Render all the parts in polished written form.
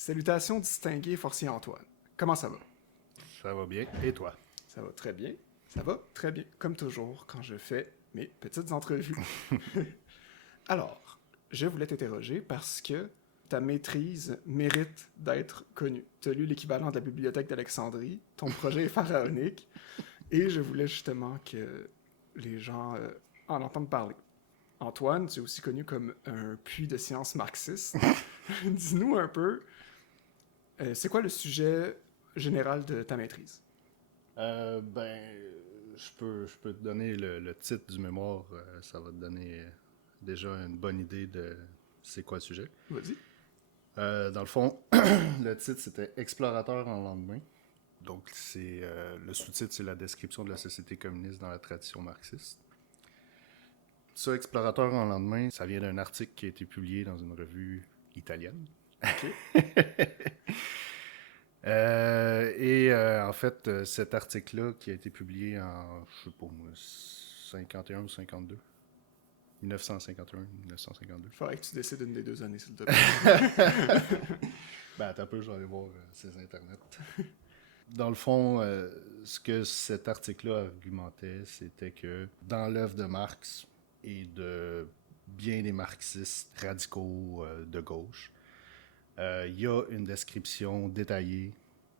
Salutations distinguées, Forcier Antoine. Comment ça va? Ça va bien. Et toi? Ça va très bien. Ça va très bien, comme toujours, quand je fais mes petites entrevues. Alors, je voulais t'interroger parce que ta maîtrise mérite d'être connue. Tu as lu l'équivalent de la bibliothèque d'Alexandrie, ton projet est pharaonique, et je voulais justement que les gens en entendent parler. Antoine, tu es aussi connu comme un puits de sciences marxistes. Dis-nous un peu, c'est quoi le sujet général de ta maîtrise? Je peux te donner le titre du mémoire. Ça va te donner déjà une bonne idée de c'est quoi le sujet. Vas-y. Dans le fond, le titre c'était Explorateur en lendemain. Donc, le sous-titre, c'est la description de la société communiste dans la tradition marxiste. Ça, Explorateur en lendemain, ça vient d'un article qui a été publié dans une revue italienne. OK. En fait, cet article-là qui a été publié en, je sais pas moi, 51 ou 52, 1951, 1952. Faudrait que tu décides une des deux années, s'il te plaît. Ben, attends un peu, je vais aller voir ces internets. Dans le fond, ce que cet article-là argumentait, c'était que dans l'œuvre de Marx et de bien des marxistes radicaux de gauche, il y a une description détaillée,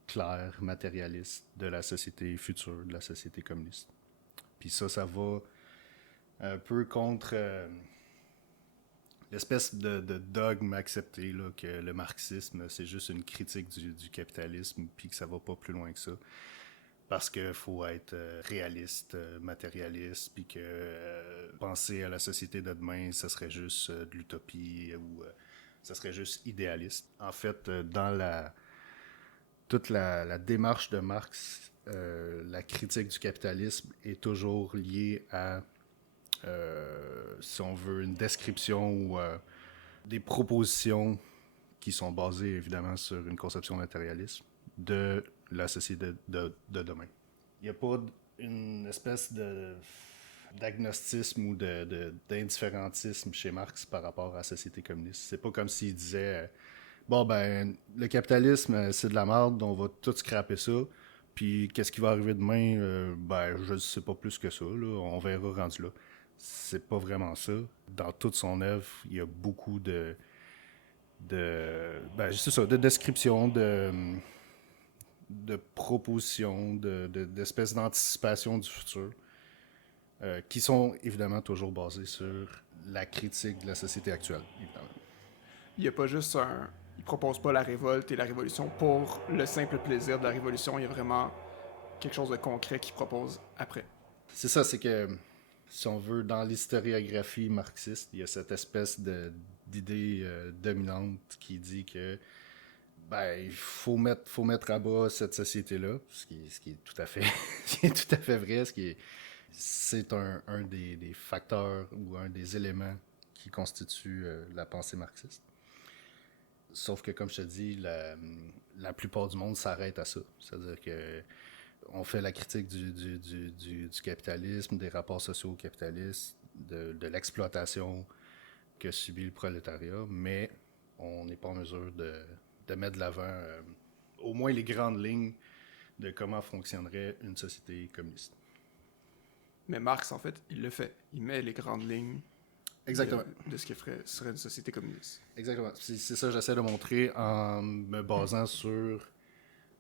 claire, matérialiste de la société future, de la société communiste. Puis ça va un peu contre l'espèce de dogme accepté là, que le marxisme, c'est juste une critique du capitalisme, puis que ça va pas plus loin que ça. Parce qu'il faut être réaliste, matérialiste, puis que penser à la société de demain, ça serait juste de l'utopie ou ça serait juste idéaliste. En fait, dans toute la démarche de Marx, la critique du capitalisme est toujours liée à, si on veut, une description ou des propositions qui sont basées évidemment sur une conception matérialiste de la société de demain. Il n'y a pas une espèce d'agnostisme ou d'indifférentisme chez Marx par rapport à la société communiste. C'est pas comme s'il disait bon ben le capitalisme c'est de la merde, on va tout scraper ça. Puis qu'est-ce qui va arriver demain? Ben je ne sais pas plus que ça, là, on verra rendu là. C'est pas vraiment ça. Dans toute son œuvre, il y a beaucoup c'est ça, de description, de propositions, d'espèces d'anticipation du futur, qui sont évidemment toujours basées sur la critique de la société actuelle, évidemment. Il y a pas juste un... Il propose pas la révolte et la révolution pour le simple plaisir de la révolution. Il y a vraiment quelque chose de concret qu'il propose après. C'est ça, c'est que, si on veut, dans l'historiographie marxiste, il y a cette espèce d'idée dominante qui dit que il faut mettre à bas cette société-là, ce qui est tout à fait, ce qui est tout à fait vrai, c'est un des facteurs ou un des éléments qui constitue la pensée marxiste. Sauf que, comme je te dis, la plupart du monde s'arrête à ça. C'est-à-dire que on fait la critique du capitalisme, des rapports sociaux capitalistes, de l'exploitation que subit le prolétariat, mais on n'est pas en mesure de mettre de l'avant au moins les grandes lignes de comment fonctionnerait une société communiste. Mais Marx, en fait, il le fait. Il met les grandes lignes Exactement. de ce qui serait une société communiste. Exactement. C'est ça que j'essaie de montrer en me basant sur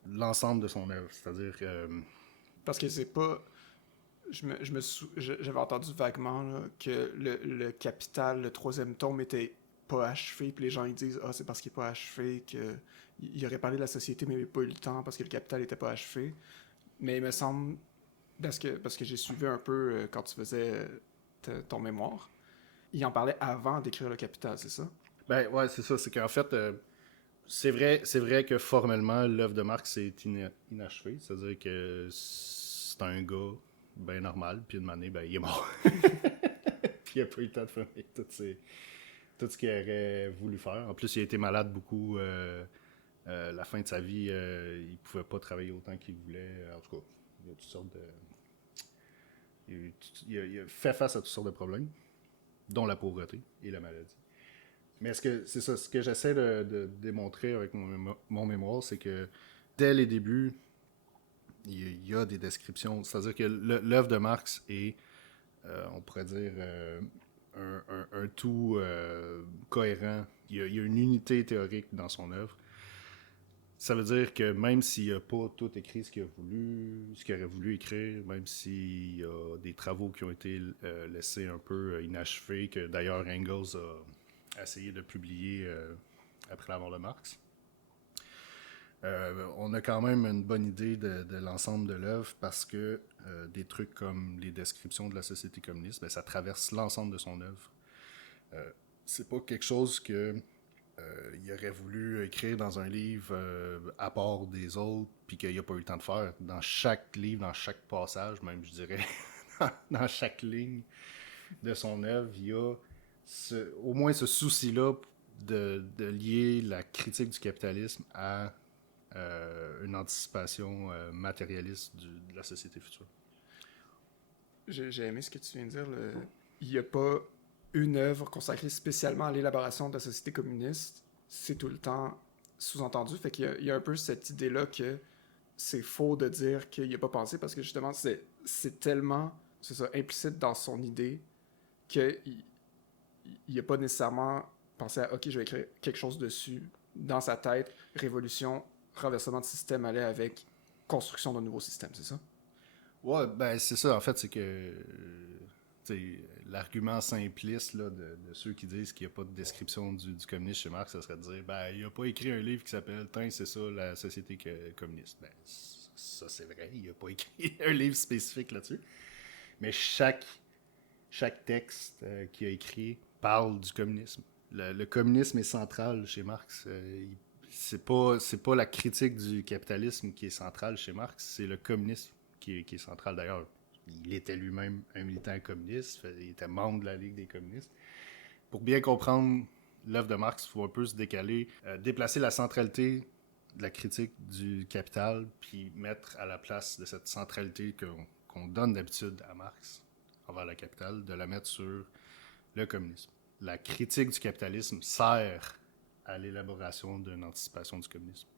l'ensemble de son œuvre. C'est-à-dire Parce que c'est pas... J'avais entendu vaguement là, que le Capital, le troisième tome, était pas achevé, puis les gens ils disent « Ah, c'est parce qu'il est pas achevé qu'il aurait parlé de la société, mais il n'avait pas eu le temps parce que le Capital était pas achevé. » Mais il me semble, parce que j'ai suivi un peu quand tu faisais ton mémoire, il en parlait avant d'écrire le Capital, c'est ça? ben ouais, c'est ça. C'est qu'en fait, c'est vrai que formellement, l'œuvre de Marx est inachevée. C'est-à-dire que c'est un gars bien normal, puis une année, il est mort. Puis il n'a pas eu le temps de faire tout ce qu'il aurait voulu faire. En plus, il a été malade beaucoup. La fin de sa vie, il pouvait pas travailler autant qu'il voulait. En tout cas, il y a toutes sortes de... Il a fait face à toutes sortes de problèmes, dont la pauvreté et la maladie. Mais c'est ça, ce que j'essaie de démontrer avec mon mémoire, c'est que dès les débuts, il y a des descriptions. C'est-à-dire que l'œuvre de Marx est, on pourrait dire, un tout cohérent. Il y a une unité théorique dans son œuvre. Ça veut dire que même s'il n'a pas tout écrit ce qu'il aurait voulu écrire, même s'il y a des travaux qui ont été laissés un peu inachevés, que d'ailleurs Engels a essayé de publier après la mort de Marx, on a quand même une bonne idée de l'ensemble de l'œuvre parce que des trucs comme les descriptions de la société communiste, ben, ça traverse l'ensemble de son œuvre. C'est pas quelque chose que il aurait voulu écrire dans un livre à part des autres, puis qu'il n'a pas eu le temps de faire. Dans chaque livre, dans chaque passage, même je dirais, dans chaque ligne de son œuvre, il y a au moins ce souci-là de lier la critique du capitalisme à une anticipation matérialiste de la société future. J'ai aimé ce que tu viens de dire. Il n'y a pas une œuvre consacrée spécialement à l'élaboration de la société communiste. C'est tout le temps sous-entendu. Fait qu'il y a un peu cette idée-là que c'est faux de dire qu'il n'y a pas pensé parce que justement, c'est tellement, c'est ça, implicite dans son idée qu'il n'a pas nécessairement pensé à « Ok, je vais écrire quelque chose dessus ». Dans sa tête, révolution, renversement de système allait avec construction d'un nouveau système, c'est ça? Ouais, ben c'est ça, en fait, c'est que l'argument simpliste là, de ceux qui disent qu'il n'y a pas de description du communisme chez Marx, ça serait de dire ben il n'a pas écrit un livre qui s'appelle Tiens, c'est ça, la société communiste. Ben, ça c'est vrai, il n'a pas écrit un livre spécifique là-dessus. Mais chaque texte qu'il a écrit parle du communisme. Le communisme est central chez Marx. C'est pas la critique du capitalisme qui est centrale chez Marx, c'est le communisme qui est central d'ailleurs. Il était lui-même un militant communiste, il était membre de la Ligue des communistes. Pour bien comprendre l'œuvre de Marx, il faut un peu se décaler, déplacer la centralité de la critique du capital, puis mettre à la place de cette centralité qu'on donne d'habitude à Marx envers le capital, de la mettre sur le communisme. La critique du capitalisme sert à l'élaboration d'une anticipation du communisme.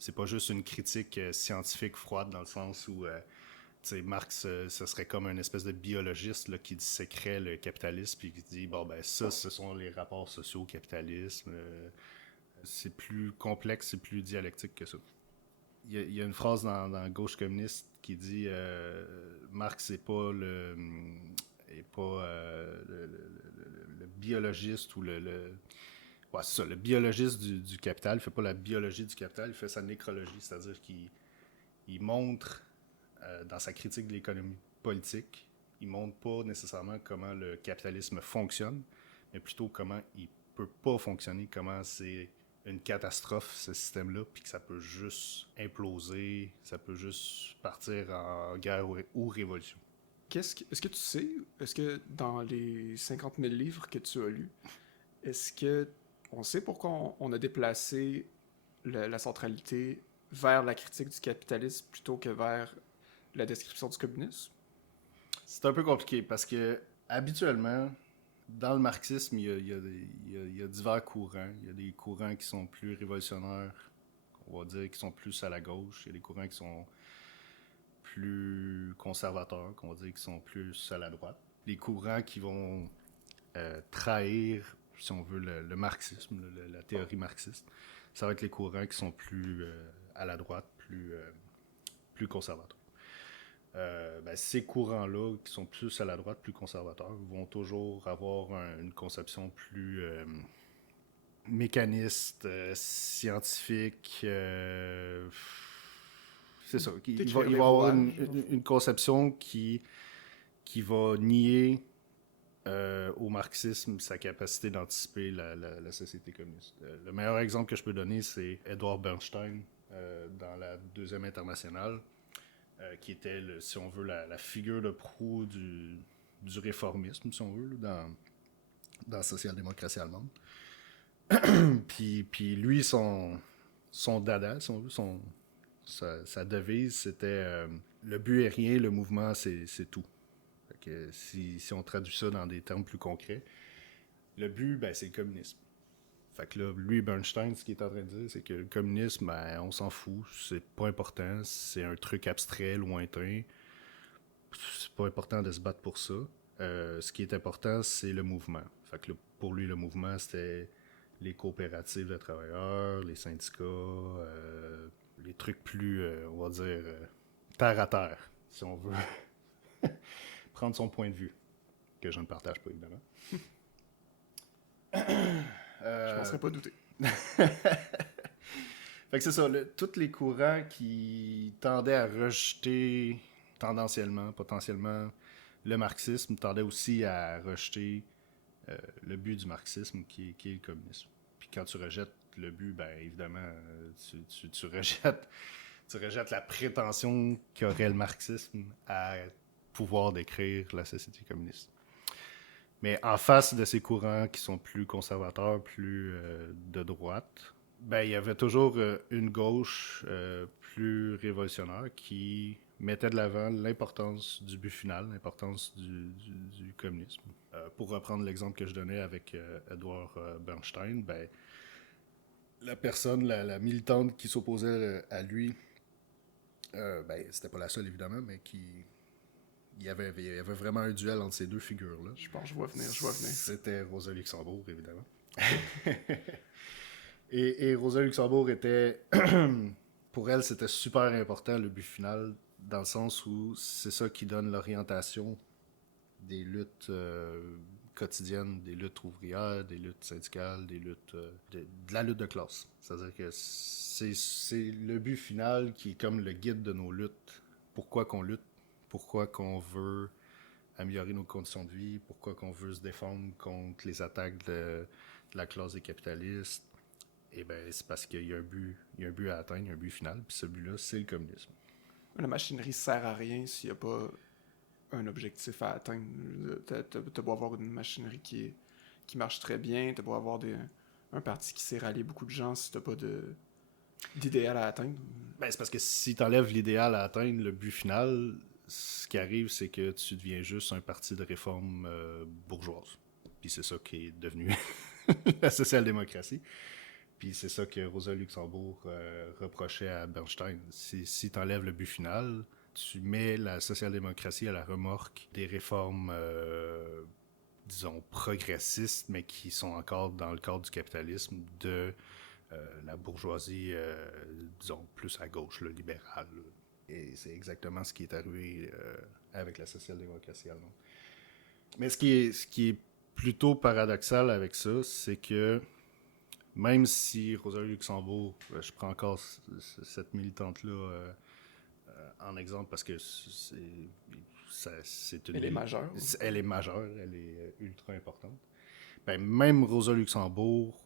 C'est pas juste une critique scientifique froide dans le sens où Marx, ce serait comme un espèce de biologiste là, qui disséquerait le capitalisme puis qui dit bon ben ça, ce sont les rapports sociaux au capitalisme. C'est plus complexe, c'est plus dialectique que ça. Il y a une phrase dans Gauche communiste qui dit Marx n'est pas le biologiste ou ouais, c'est ça, le biologiste du capital. Il ne fait pas la biologie du capital, il fait sa nécrologie, c'est-à-dire qu'il montre dans sa critique de l'économie politique, il montre pas nécessairement comment le capitalisme fonctionne, mais plutôt comment il peut pas fonctionner, comment c'est une catastrophe ce système-là, puis que ça peut juste imploser, ça peut juste partir en guerre ou révolution. Est-ce que tu sais, est-ce que dans les 50 000 livres que tu as lus, est-ce que on sait pourquoi on a déplacé la centralité vers la critique du capitalisme plutôt que vers la description du communisme? C'est un peu compliqué parce que habituellement, dans le marxisme, il y a divers courants. Il y a des courants qui sont plus révolutionnaires, on va dire, qui sont plus à la gauche. Il y a des courants qui sont plus conservateurs, qu'on va dire, qui sont plus à la droite. Les courants qui vont trahir, si on veut, le marxisme, la théorie marxiste, ça va être les courants qui sont plus à la droite, plus conservateurs. Ces courants-là, qui sont plus à la droite, plus conservateurs, vont toujours avoir une conception plus mécaniste, scientifique. C'est ça. Il va avoir une conception qui va nier au marxisme sa capacité d'anticiper la société communiste. Le meilleur exemple que je peux donner, c'est Edward Bernstein dans la Deuxième Internationale, qui était, si on veut, la figure de proue du réformisme, si on veut, dans la social-démocratie allemande. puis lui, son dada, si on veut, sa devise, c'était le but est rien, le mouvement, c'est tout. Fait que si on traduit ça dans des termes plus concrets, Le but, ben, c'est le communisme. Fait que là, lui, Bernstein, ce qu'il est en train de dire, c'est que le communisme, ben, on s'en fout, c'est pas important, c'est un truc abstrait, lointain. C'est pas important de se battre pour ça. Ce qui est important, c'est le mouvement. Fait que là, pour lui, le mouvement, c'était les coopératives de travailleurs, les syndicats, les trucs plus, on va dire, terre à terre, si on veut prendre son point de vue, que je ne partage pas, évidemment. Je m'en serais pas douté. Fait que c'est ça, tous les courants qui tendaient à rejeter tendanciellement, potentiellement, le marxisme, tendaient aussi à rejeter le but du marxisme qui est le communisme. Puis quand tu rejettes le but, ben évidemment, tu rejettes la prétention qu'aurait le marxisme à pouvoir décrire la société communiste. Mais en face de ces courants qui sont plus conservateurs, plus de droite, ben, il y avait toujours une gauche plus révolutionnaire qui mettait de l'avant l'importance du but final, l'importance du communisme. Pour reprendre l'exemple que je donnais avec Edward Bernstein, ben, la personne, la militante qui s'opposait à lui, ben, c'était pas la seule évidemment, mais il y avait vraiment un duel entre ces deux figures-là. Je pense que je vois venir. C'était Rosa Luxembourg, évidemment. et Rosa Luxembourg était... pour elle, c'était super important, le but final, dans le sens où c'est ça qui donne l'orientation des luttes quotidiennes, des luttes ouvrières, des luttes syndicales, des luttes... de la lutte de classe. C'est-à-dire que c'est le but final qui est comme le guide de nos luttes. Pourquoi qu'on lutte? Pourquoi qu'on veut améliorer nos conditions de vie, pourquoi qu'on veut se défendre contre les attaques de la classe des capitalistes. Et ben c'est parce qu'il y a un but à atteindre, un but final, puis ce but-là, c'est le communisme. La machinerie sert à rien s'il n'y a pas un objectif à atteindre. T'as beau avoir une machinerie qui marche très bien, t'as beau avoir un parti qui sait rallier beaucoup de gens si t'as pas d'idéal à atteindre. Ben, c'est parce que si t'enlèves l'idéal à atteindre, le but final, ce qui arrive, c'est que tu deviens juste un parti de réforme bourgeoise. Puis c'est ça qui est devenu la social-démocratie. Puis c'est ça que Rosa Luxembourg reprochait à Bernstein. Si tu enlèves le but final, tu mets la social-démocratie à la remorque des réformes, disons, progressistes, mais qui sont encore dans le cadre du capitalisme, de la bourgeoisie, disons, plus à gauche, là, libérale. Là. Et c'est exactement ce qui est arrivé avec la social-démocratie allemande. Mais ce qui est plutôt paradoxal avec ça, c'est que même si Rosa Luxembourg, je prends encore cette militante-là en exemple parce que c'est une... Elle est majeure. Elle est majeure, elle est ultra importante. Ben, même Rosa Luxembourg,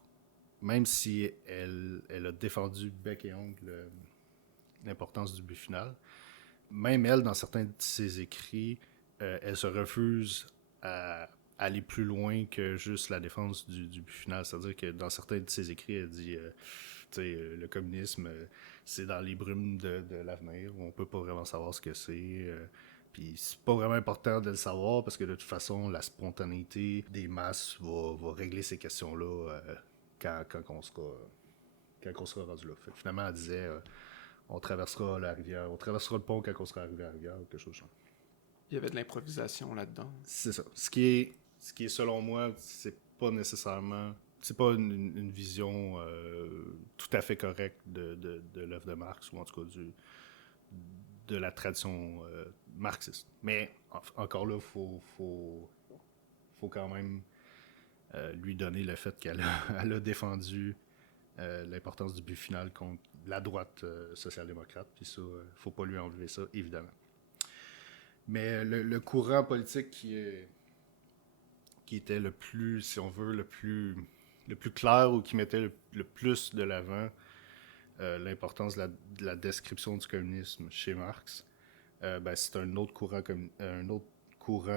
même si elle a défendu bec et ongle l'importance du but final, même elle, dans certains de ses écrits, elle se refuse à aller plus loin que juste la défense du but final. C'est-à-dire que dans certains de ses écrits, elle dit le communisme, c'est dans les brumes de l'avenir. On peut pas vraiment savoir ce que c'est. Puis c'est pas vraiment important de le savoir parce que de toute façon, la spontanéité des masses va régler ces questions-là quand on sera rendu là. Fait que finalement, elle disait on traversera la rivière, on traversera le pont quand on sera arrivé à la rivière ou quelque chose de genre. Il y avait de l'improvisation là-dedans. C'est ça. Ce qui est selon moi, c'est pas nécessairement... C'est pas une vision tout à fait correcte de l'œuvre de Marx, ou en tout cas de la tradition marxiste. Mais encore là, faut quand même lui donner le fait qu'elle a défendu l'importance du but final contre la droite social-démocrate. Puis ça, faut pas lui enlever ça, évidemment. Mais le courant politique qui était le plus, si on veut, le plus clair, ou qui mettait le plus de l'avant l'importance de la description du communisme chez Marx, ben, c'est un autre courant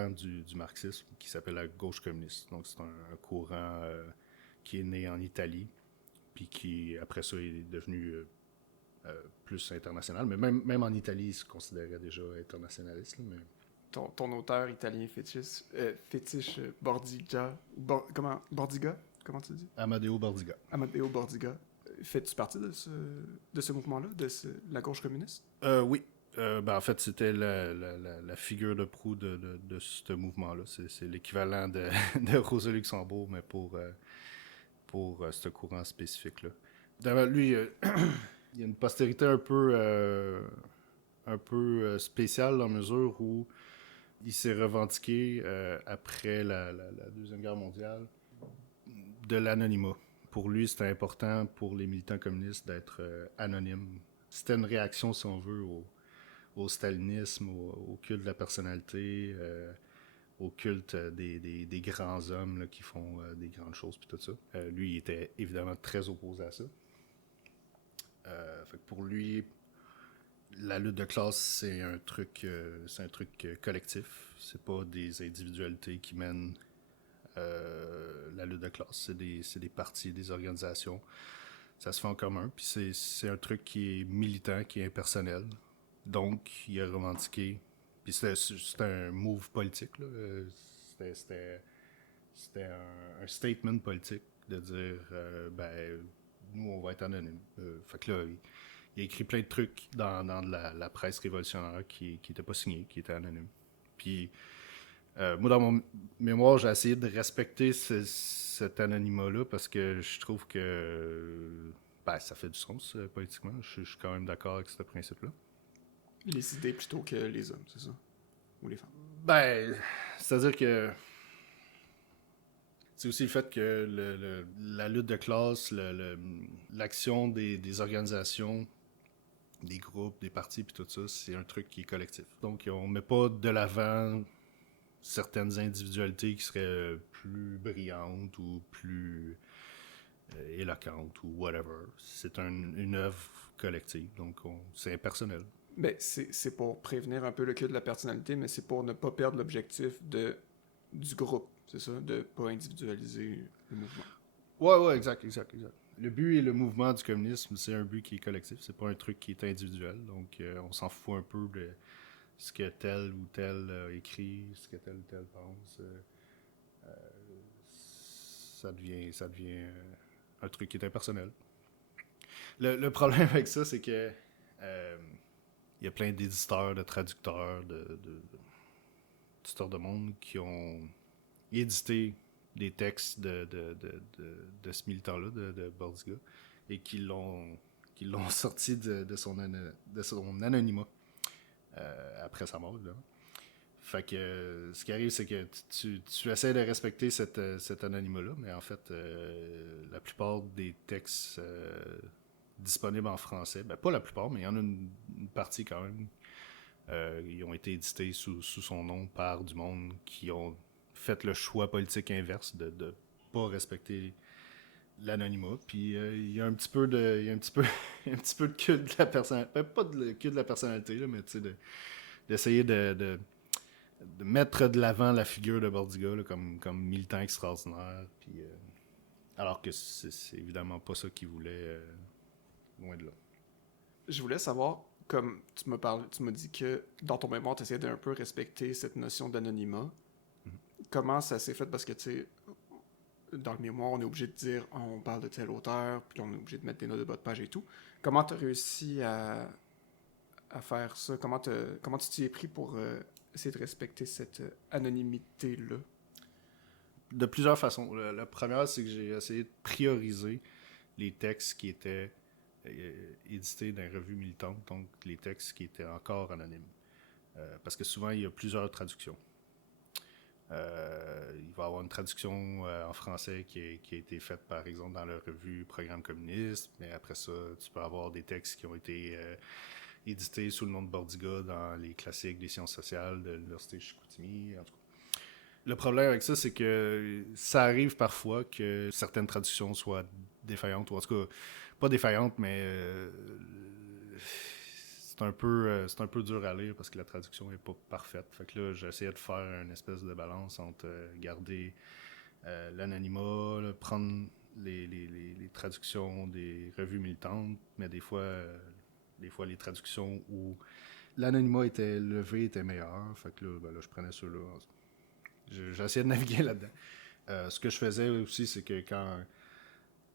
du marxisme qui s'appelle la gauche communiste. Donc c'est un courant qui est né en Italie, puis qui après ça est devenu plus international. Mais même en Italie, il se considérait déjà internationaliste. Là, mais ton auteur italien fétiche Bordiga. Bordiga? Comment tu dis? Amadeo Bordiga. Amadeo Bordiga. Fais-tu partie de ce mouvement-là, la gauche communiste? Oui. En fait, c'était la figure de proue de ce mouvement-là. C'est l'équivalent de Rosa Luxembourg, mais pour ce courant spécifique-là. D'ailleurs, lui, il y a une postérité un peu spéciale dans la mesure où il s'est revendiqué après la Deuxième Guerre mondiale de l'anonymat. Pour lui, c'était important pour les militants communistes d'être anonymes. C'était une réaction, si on veut, au stalinisme, au culte de la personnalité, au culte des grands hommes là, qui font des grandes choses, puis tout ça. Lui, il était évidemment très opposé à ça. Fait que pour lui, la lutte de classe, c'est un truc collectif. C'est pas des individualités qui mènent la lutte de classe. C'est des partis, des organisations. Ça se fait en commun. Puis c'est un truc qui est militant, qui est impersonnel. Donc, il a revendiqué. Puis c'était un move politique, là. C'était un statement politique de dire nous, on va être anonymes. Fait que là, il a écrit plein de trucs dans la presse révolutionnaire qui n'étaient pas signés, qui étaient anonymes. Puis, moi, dans mon mémoire, j'ai essayé de respecter cet anonymat-là parce que je trouve que ça fait du sens politiquement. Je suis quand même d'accord avec ce principe-là. Les idées plutôt que les hommes, c'est ça? Ou les femmes? C'est-à-dire que c'est aussi le fait que la lutte de classe, l'action des organisations, des groupes, des partis, puis tout ça, c'est un truc qui est collectif. Donc, on met pas de l'avant certaines individualités qui seraient plus brillantes ou plus éloquentes ou whatever. C'est une œuvre collective, donc c'est impersonnel. C'est pour prévenir un peu le culte de la personnalité, mais c'est pour ne pas perdre l'objectif du groupe, c'est ça? De pas individualiser le mouvement. Ouais, exact. Le but et le mouvement du communisme, c'est un but qui est collectif, c'est pas un truc qui est individuel, donc on s'en fout un peu de ce que tel ou tel a écrit, ce que tel ou tel pense. Ça devient un truc qui est impersonnel. Le problème avec ça, c'est que il y a plein d'éditeurs, de traducteurs, de toutes sortes de monde qui ont édité des textes de ce militant-là, de Bordiga, et qui l'ont sorti de son anonymat après sa mort, évidemment. Fait que ce qui arrive, c'est que tu essaies de respecter cet anonymat-là, mais en fait, la plupart des textes disponibles en français, pas la plupart, mais il y en a une partie quand même, ils ont été édités sous son nom par du monde qui ont fait le choix politique inverse de ne pas respecter l'anonymat. Puis il y a un petit peu de culte de la personnalité, pas de culte de la personnalité, là, mais tu sais, d'essayer de mettre de l'avant la figure de Bordiga là, comme militant extraordinaire. Puis, alors que c'est évidemment pas ça qu'il voulait, loin de là. Je voulais savoir, comme tu m'as dit que dans ton mémoire, tu essayais d'un peu respecter cette notion d'anonymat. Comment ça s'est fait? Parce que, tu sais, dans le mémoire, on est obligé de dire on parle de tel auteur, puis on est obligé de mettre des notes de bas de page et tout. Comment tu as réussi à faire ça? Comment tu t'y es pris pour essayer de respecter cette anonymité-là? De plusieurs façons. La première, c'est que j'ai essayé de prioriser les textes qui étaient édités dans les revues militantes, donc les textes qui étaient encore anonymes. Parce que souvent, il y a plusieurs traductions. Il va y avoir une traduction en français qui a été faite, par exemple, dans la revue Programme communiste, mais après ça, tu peux avoir des textes qui ont été édités sous le nom de Bordiga dans les classiques des sciences sociales de l'Université Chicoutimi, en tout cas. Le problème avec ça, c'est que ça arrive parfois que certaines traductions soient défaillantes, ou en tout cas, pas défaillantes, mais c'est un peu dur à lire parce que la traduction n'est pas parfaite. Fait que là, j'essayais de faire une espèce de balance entre garder l'anonymat, là, prendre les traductions des revues militantes, mais des fois les traductions où l'anonymat était levé, était meilleur. Fait que là, je prenais ceux-là. J'essayais de naviguer là-dedans. Ce que je faisais aussi, c'est que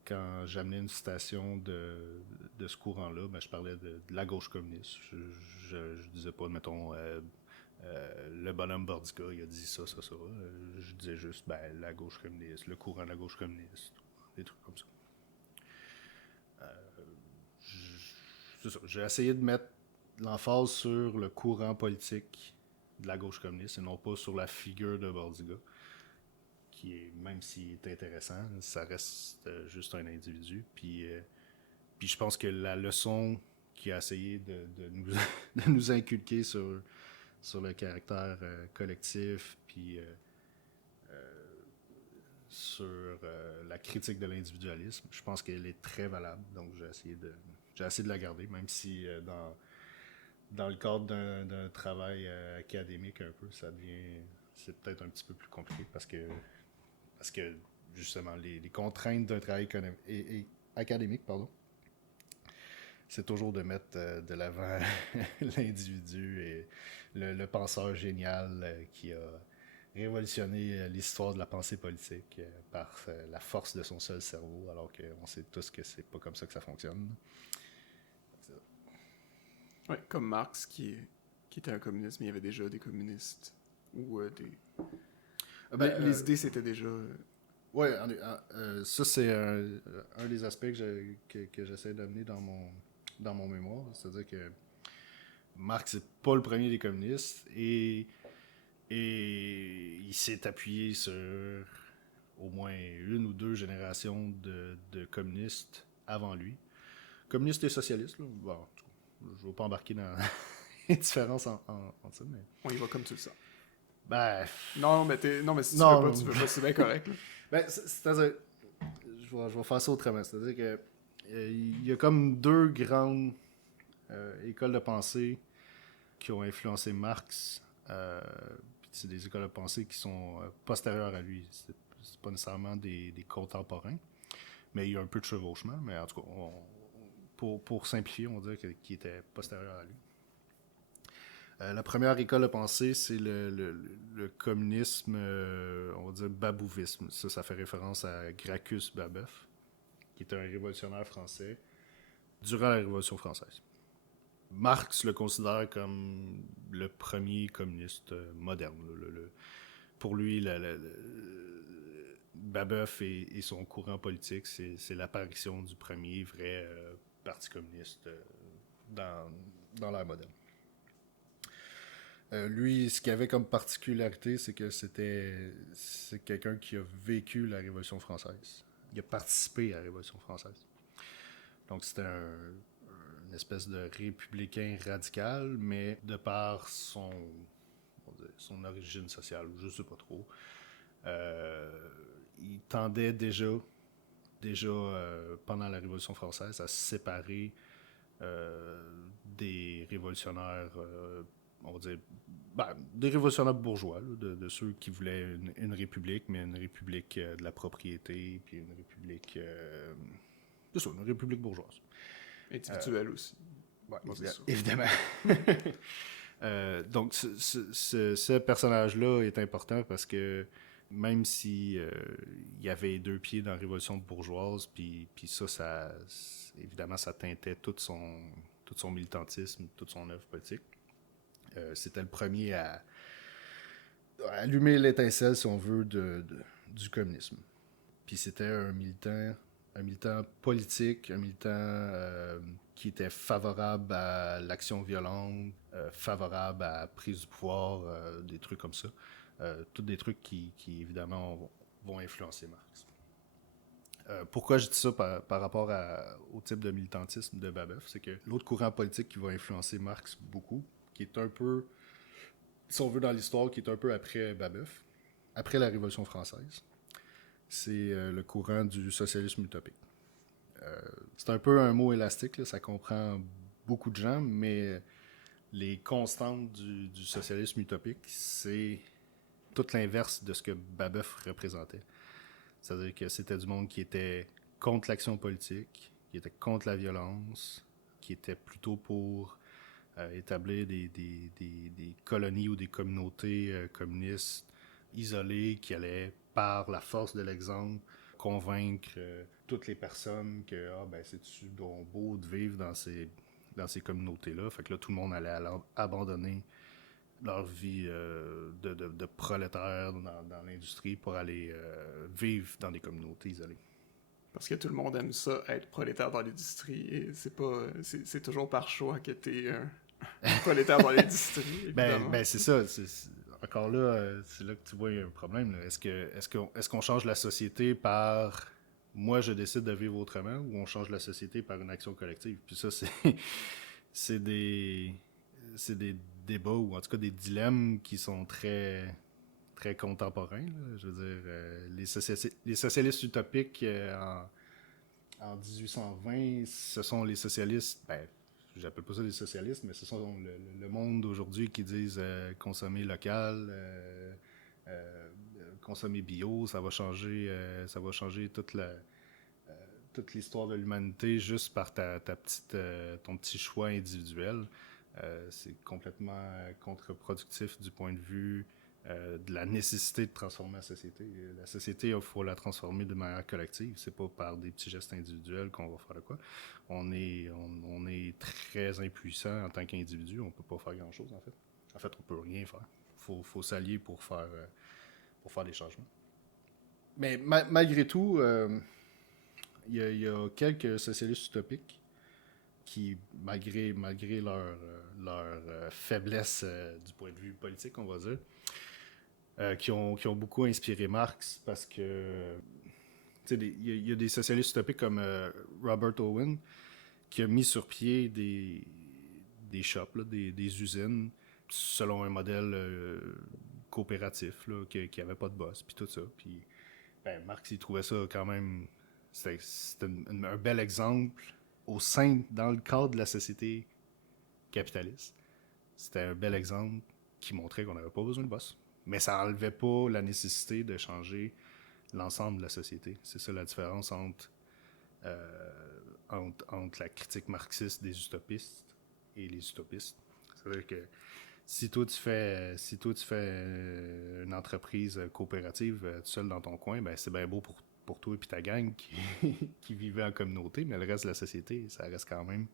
quand j'amenais une citation de ce courant-là, ben, je parlais de la gauche communiste. Je disais pas, mettons, le bonhomme Bordiga, il a dit ça. Je disais juste, ben, la gauche communiste, le courant de la gauche communiste, des trucs comme ça. C'est ça. J'ai essayé de mettre l'emphase sur le courant politique de la gauche communiste et non pas sur la figure de Bordiga, qui est, même s'il est intéressant, ça reste juste un individu. Puis je pense que la leçon qu'il a essayé de nous inculquer sur le caractère collectif, puis sur la critique de l'individualisme, je pense qu'elle est très valable. Donc j'ai essayé de la garder, même si dans le cadre d'un travail académique un peu, c'est peut-être un petit peu plus compliqué parce que justement les contraintes d'un travail académique, c'est toujours de mettre de l'avant l'individu et le penseur génial qui a révolutionné l'histoire de la pensée politique par la force de son seul cerveau, alors qu'on sait tous que c'est pas comme ça que ça fonctionne. Ouais, comme Marx qui était un communiste, mais il y avait déjà des communistes. Ou les idées, c'était déjà... Oui, ça c'est un des aspects que j'essaie d'amener dans mon mémoire. C'est-à-dire que Marx n'est pas le premier des communistes et il s'est appuyé sur au moins une ou deux générations de communistes avant lui. Communistes et socialistes, là. Bon, je ne vais pas embarquer dans les différences entre ça, mais... On y va comme tu le sens. Ben... Non, mais si tu veux pas, c'est bien correct. Là. Ben, c'est-à-dire... Je vais faire ça autrement. C'est-à-dire que il y a comme deux grandes écoles de pensée qui ont influencé Marx. C'est des écoles de pensée qui sont postérieures à lui. C'est pas nécessairement des contemporains, mais il y a un peu de chevauchement. Mais en tout cas, pour simplifier, on va dire qu'il était postérieur à lui. La première école de pensée, c'est le communisme, on va dire babouvisme. Ça fait référence à Gracchus Babeuf, qui était un révolutionnaire français durant la Révolution française. Marx le considère comme le premier communiste moderne. Pour lui, Babeuf et son courant politique, c'est l'apparition du premier vrai parti communiste dans l'ère moderne. Lui, ce qu'il avait comme particularité, c'est que c'est quelqu'un qui a vécu la Révolution française. Il a participé à la Révolution française. Donc, c'était une espèce de républicain radical, mais de par son origine sociale, je ne sais pas trop, il tendait déjà pendant la Révolution française à se séparer des révolutionnaires, on va dire, des révolutionnaires bourgeois, là, de ceux qui voulaient une république, mais une république de la propriété, puis une république, une république bourgeoise. Individuelle aussi. Ouais, évidemment. Donc, ce personnage-là est important parce que même si il y avait deux pieds dans la révolution bourgeoise, puis ça évidemment, ça teintait tout son militantisme, toute son œuvre politique. C'était le premier à allumer l'étincelle, si on veut, du communisme. Puis c'était un militant politique, un militant qui était favorable à l'action violente, favorable à la prise du pouvoir, des trucs comme ça. Tous des trucs qui évidemment, vont influencer Marx. Pourquoi je dis ça par rapport au type de militantisme de Babeuf, c'est que l'autre courant politique qui va influencer Marx beaucoup, qui est un peu, si on veut dans l'histoire, qui est un peu après Babeuf, après la Révolution française, c'est le courant du socialisme utopique. C'est un peu un mot élastique, là, ça comprend beaucoup de gens, mais les constantes du socialisme utopique, c'est tout l'inverse de ce que Babeuf représentait. C'est-à-dire que c'était du monde qui était contre l'action politique, qui était contre la violence, qui était plutôt pour établir des colonies ou des communautés communistes isolées qui allaient, par la force de l'exemple, convaincre toutes les personnes que c'est-tu donc beau de vivre dans ces communautés-là. Fait que là, tout le monde allait abandonner leur vie de prolétaires dans l'industrie pour aller vivre dans des communautés isolées. Parce que tout le monde aime ça, être prolétaire dans l'industrie, et c'est toujours par choix que t'es un prolétaire dans l'industrie, évidemment. C'est ça. Encore là, c'est là que tu vois il y a un problème. Là. Est-ce qu'on change la société par moi je décide de vivre autrement, ou on change la société par une action collective? Puis ça, c'est des débats, ou en tout cas des dilemmes qui sont très très contemporains. Là. Je veux dire, les socialistes utopiques en 1820, ce sont les socialistes, j'appelle pas ça des socialistes, mais ce sont le monde d'aujourd'hui qui disent consommer local, consommer bio, ça va changer toute l'histoire de l'humanité juste par ton petit choix individuel. C'est complètement contre-productif du point de vue de la nécessité de transformer la société. La société, il faut la transformer de manière collective. C'est pas par des petits gestes individuels qu'on va faire de quoi. On est très impuissant en tant qu'individu. On peut pas faire grand-chose, en fait. En fait, on peut rien faire. Faut s'allier pour faire des changements. Mais malgré tout, il y a quelques socialistes utopiques qui, malgré leur faiblesse du point de vue politique, on va dire, qui ont beaucoup inspiré Marx, parce que il y a des socialistes utopiques comme Robert Owen, qui a mis sur pied des shops, là, des usines, selon un modèle coopératif, là, qui n'avait pas de boss, puis tout ça. Puis Marx, il trouvait ça quand même... C'était un bel exemple dans le cadre de la société capitaliste. C'était un bel exemple qui montrait qu'on n'avait pas besoin de boss. Mais ça n'enlevait pas la nécessité de changer l'ensemble de la société. C'est ça la différence entre la critique marxiste des utopistes et les utopistes. C'est-à-dire que si toi tu fais une entreprise coopérative tout seul dans ton coin, c'est bien beau pour toi et ta gang qui vivait en communauté, mais le reste de la société, ça reste quand même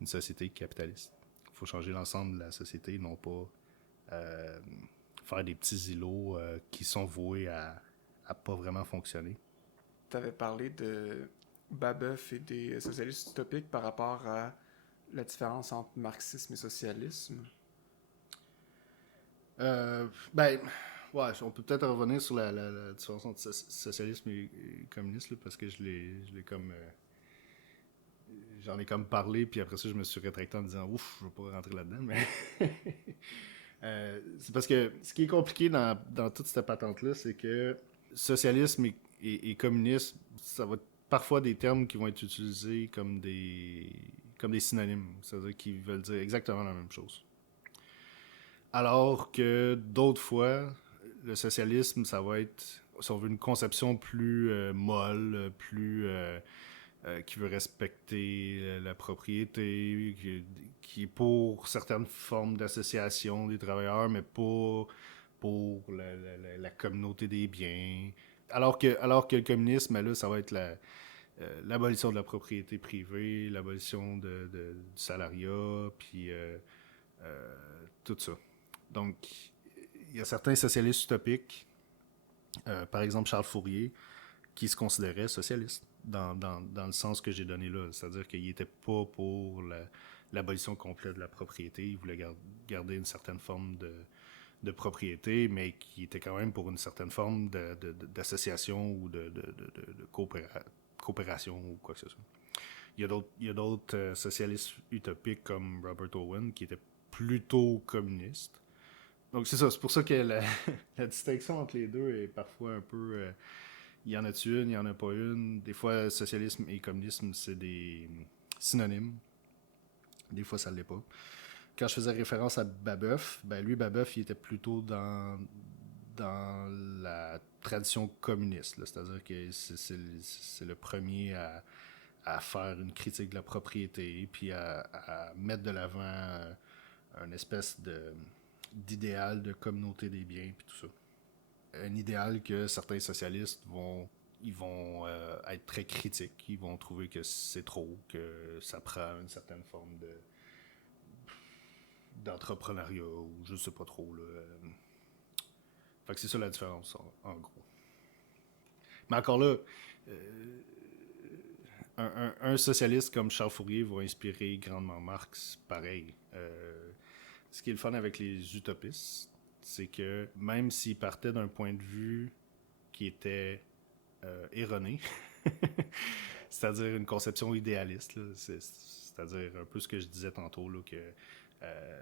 une société capitaliste. Il faut changer l'ensemble de la société, non pas faire des petits îlots qui sont voués à pas vraiment fonctionner. Tu avais parlé de Babeuf et des socialistes utopiques par rapport à la différence entre marxisme et socialisme. Ouais, on peut peut-être revenir sur la différence entre socialisme et communisme, là, parce que je l'ai comme... j'en ai comme parlé, puis après ça, je me suis rétracté en me disant « Ouf, je ne vais pas rentrer là-dedans, mais... » c'est parce que ce qui est compliqué dans toute cette patente-là, c'est que socialisme et communisme, ça va être parfois des termes qui vont être utilisés comme des synonymes, c'est-à-dire qu'ils veulent dire exactement la même chose. Alors que d'autres fois, le socialisme, ça va être, si on veut, une conception plus molle, plus qui veut respecter la propriété, qui est pour certaines formes d'association des travailleurs, mais pas pour la communauté des biens. Alors que le communisme, là, ça va être l'abolition de la propriété privée, l'abolition du salariat, puis tout ça. Donc, il y a certains socialistes utopiques, par exemple Charles Fourier, qui se considérait socialiste dans le sens que j'ai donné là. C'est-à-dire qu'il n'était pas pour l'abolition complète de la propriété. Il voulait garder une certaine forme de propriété, mais qui était quand même pour une certaine forme d'association ou de coopération ou quoi que ce soit. Il y a d'autres socialistes utopiques comme Robert Owen qui étaient plutôt communistes. Donc c'est ça, c'est pour ça que la distinction entre les deux est parfois un peu... il y en a-tu une, il y en a pas une. Des fois, socialisme et communisme, c'est des synonymes. Des fois, ça ne l'est pas. Quand je faisais référence à Babeuf, lui, Babeuf, il était plutôt dans la tradition communiste. Là. C'est-à-dire que c'est le premier à faire une critique de la propriété, puis à mettre de l'avant une espèce d'idéal de communauté des biens, puis tout ça. Un idéal que certains socialistes vont être très critiques. Ils vont trouver que c'est trop, que ça prend une certaine forme d'entrepreneuriat, ou je sais pas trop. Là. Fait que c'est ça la différence, en gros. Mais encore là, un socialiste comme Charles Fourier va inspirer grandement Marx, pareil. Ce qui est le fun avec les utopistes, c'est que même s'ils partaient d'un point de vue qui était erroné, c'est-à-dire une conception idéaliste, là, c'est-à-dire un peu ce que je disais tantôt, là, que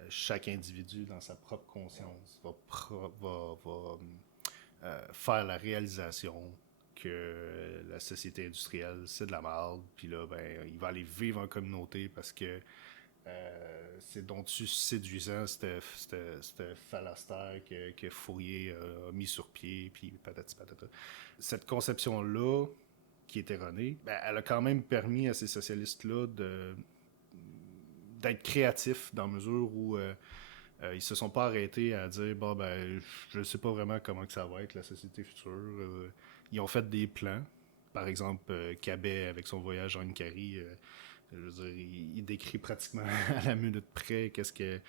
chaque individu, dans sa propre conscience, va faire la réalisation que la société industrielle, c'est de la merde, puis là, ben, il va aller vivre en communauté parce que c'est donc-tu séduisant, cette phalaster que Fourier a mis sur pied, puis patati patata. Cette conception-là, qui est erronée, ben, elle a quand même permis à ces socialistes-là d'être créatifs dans la mesure où ils se sont pas arrêtés à dire bon ben je sais pas vraiment comment que ça va être la société future. Ils ont fait des plans. Par exemple, Cabet avec son voyage en Icari, je veux dire, il décrit pratiquement à la minute près qu'est-ce que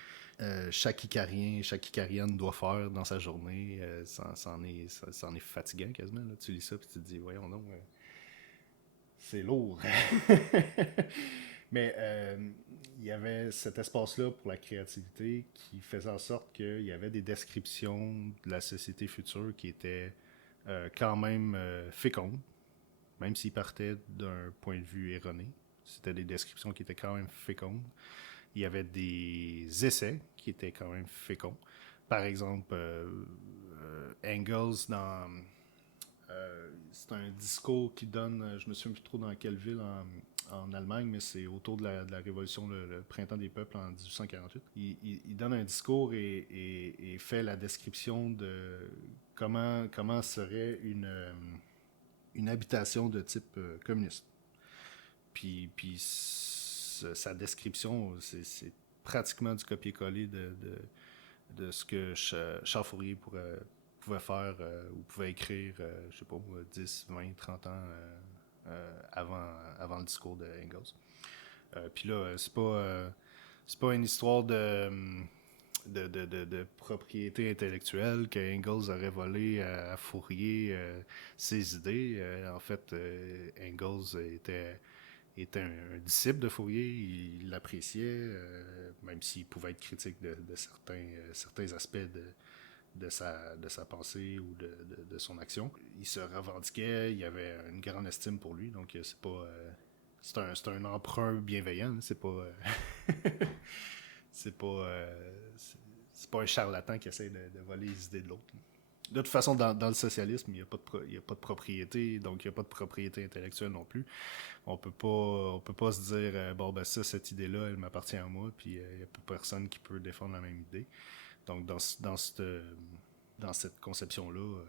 chaque Icarien, chaque Icarienne doit faire dans sa journée. C'en est fatigant quasiment. Là. Tu lis ça et tu te dis voyons donc, c'est lourd. Mais il y avait cet espace-là pour la créativité qui faisait en sorte qu'il y avait des descriptions de la société future qui étaient quand même fécondes, même s'ils partaient d'un point de vue erroné. C'était des descriptions qui étaient quand même fécondes. Il y avait des essais qui étaient quand même féconds. Par exemple, Engels dans... c'est un discours qui donne, je me souviens plus trop dans quelle ville en Allemagne, mais c'est autour de la révolution, le printemps des peuples en 1848. Il donne un discours et fait la description de comment serait une habitation de type communiste. Puis sa description, c'est pratiquement du copier-coller de ce que Charles Fourier pouvait faire ou pouvait écrire, je sais pas, 10, 20, 30 ans avant le discours de Engels. Puis là, c'est pas une histoire de propriété intellectuelle que Engels aurait volé à Fourier ses idées. En fait, Engels était un disciple de Fourier, il l'appréciait, même s'il pouvait être critique de certains aspects de sa pensée ou de son action. Il se revendiquait, il avait une grande estime pour lui, donc c'est pas... c'est un emprunt bienveillant, c'est pas... c'est pas un charlatan qui essaie de voler les idées de l'autre. De toute façon, dans le socialisme, il n'y a pas de propriété, donc il n'y a pas de propriété intellectuelle non plus. On peut pas se dire bon ben ça, cette idée-là, elle m'appartient à moi, puis il n'y a pas personne qui peut défendre la même idée. Donc dans cette conception-là,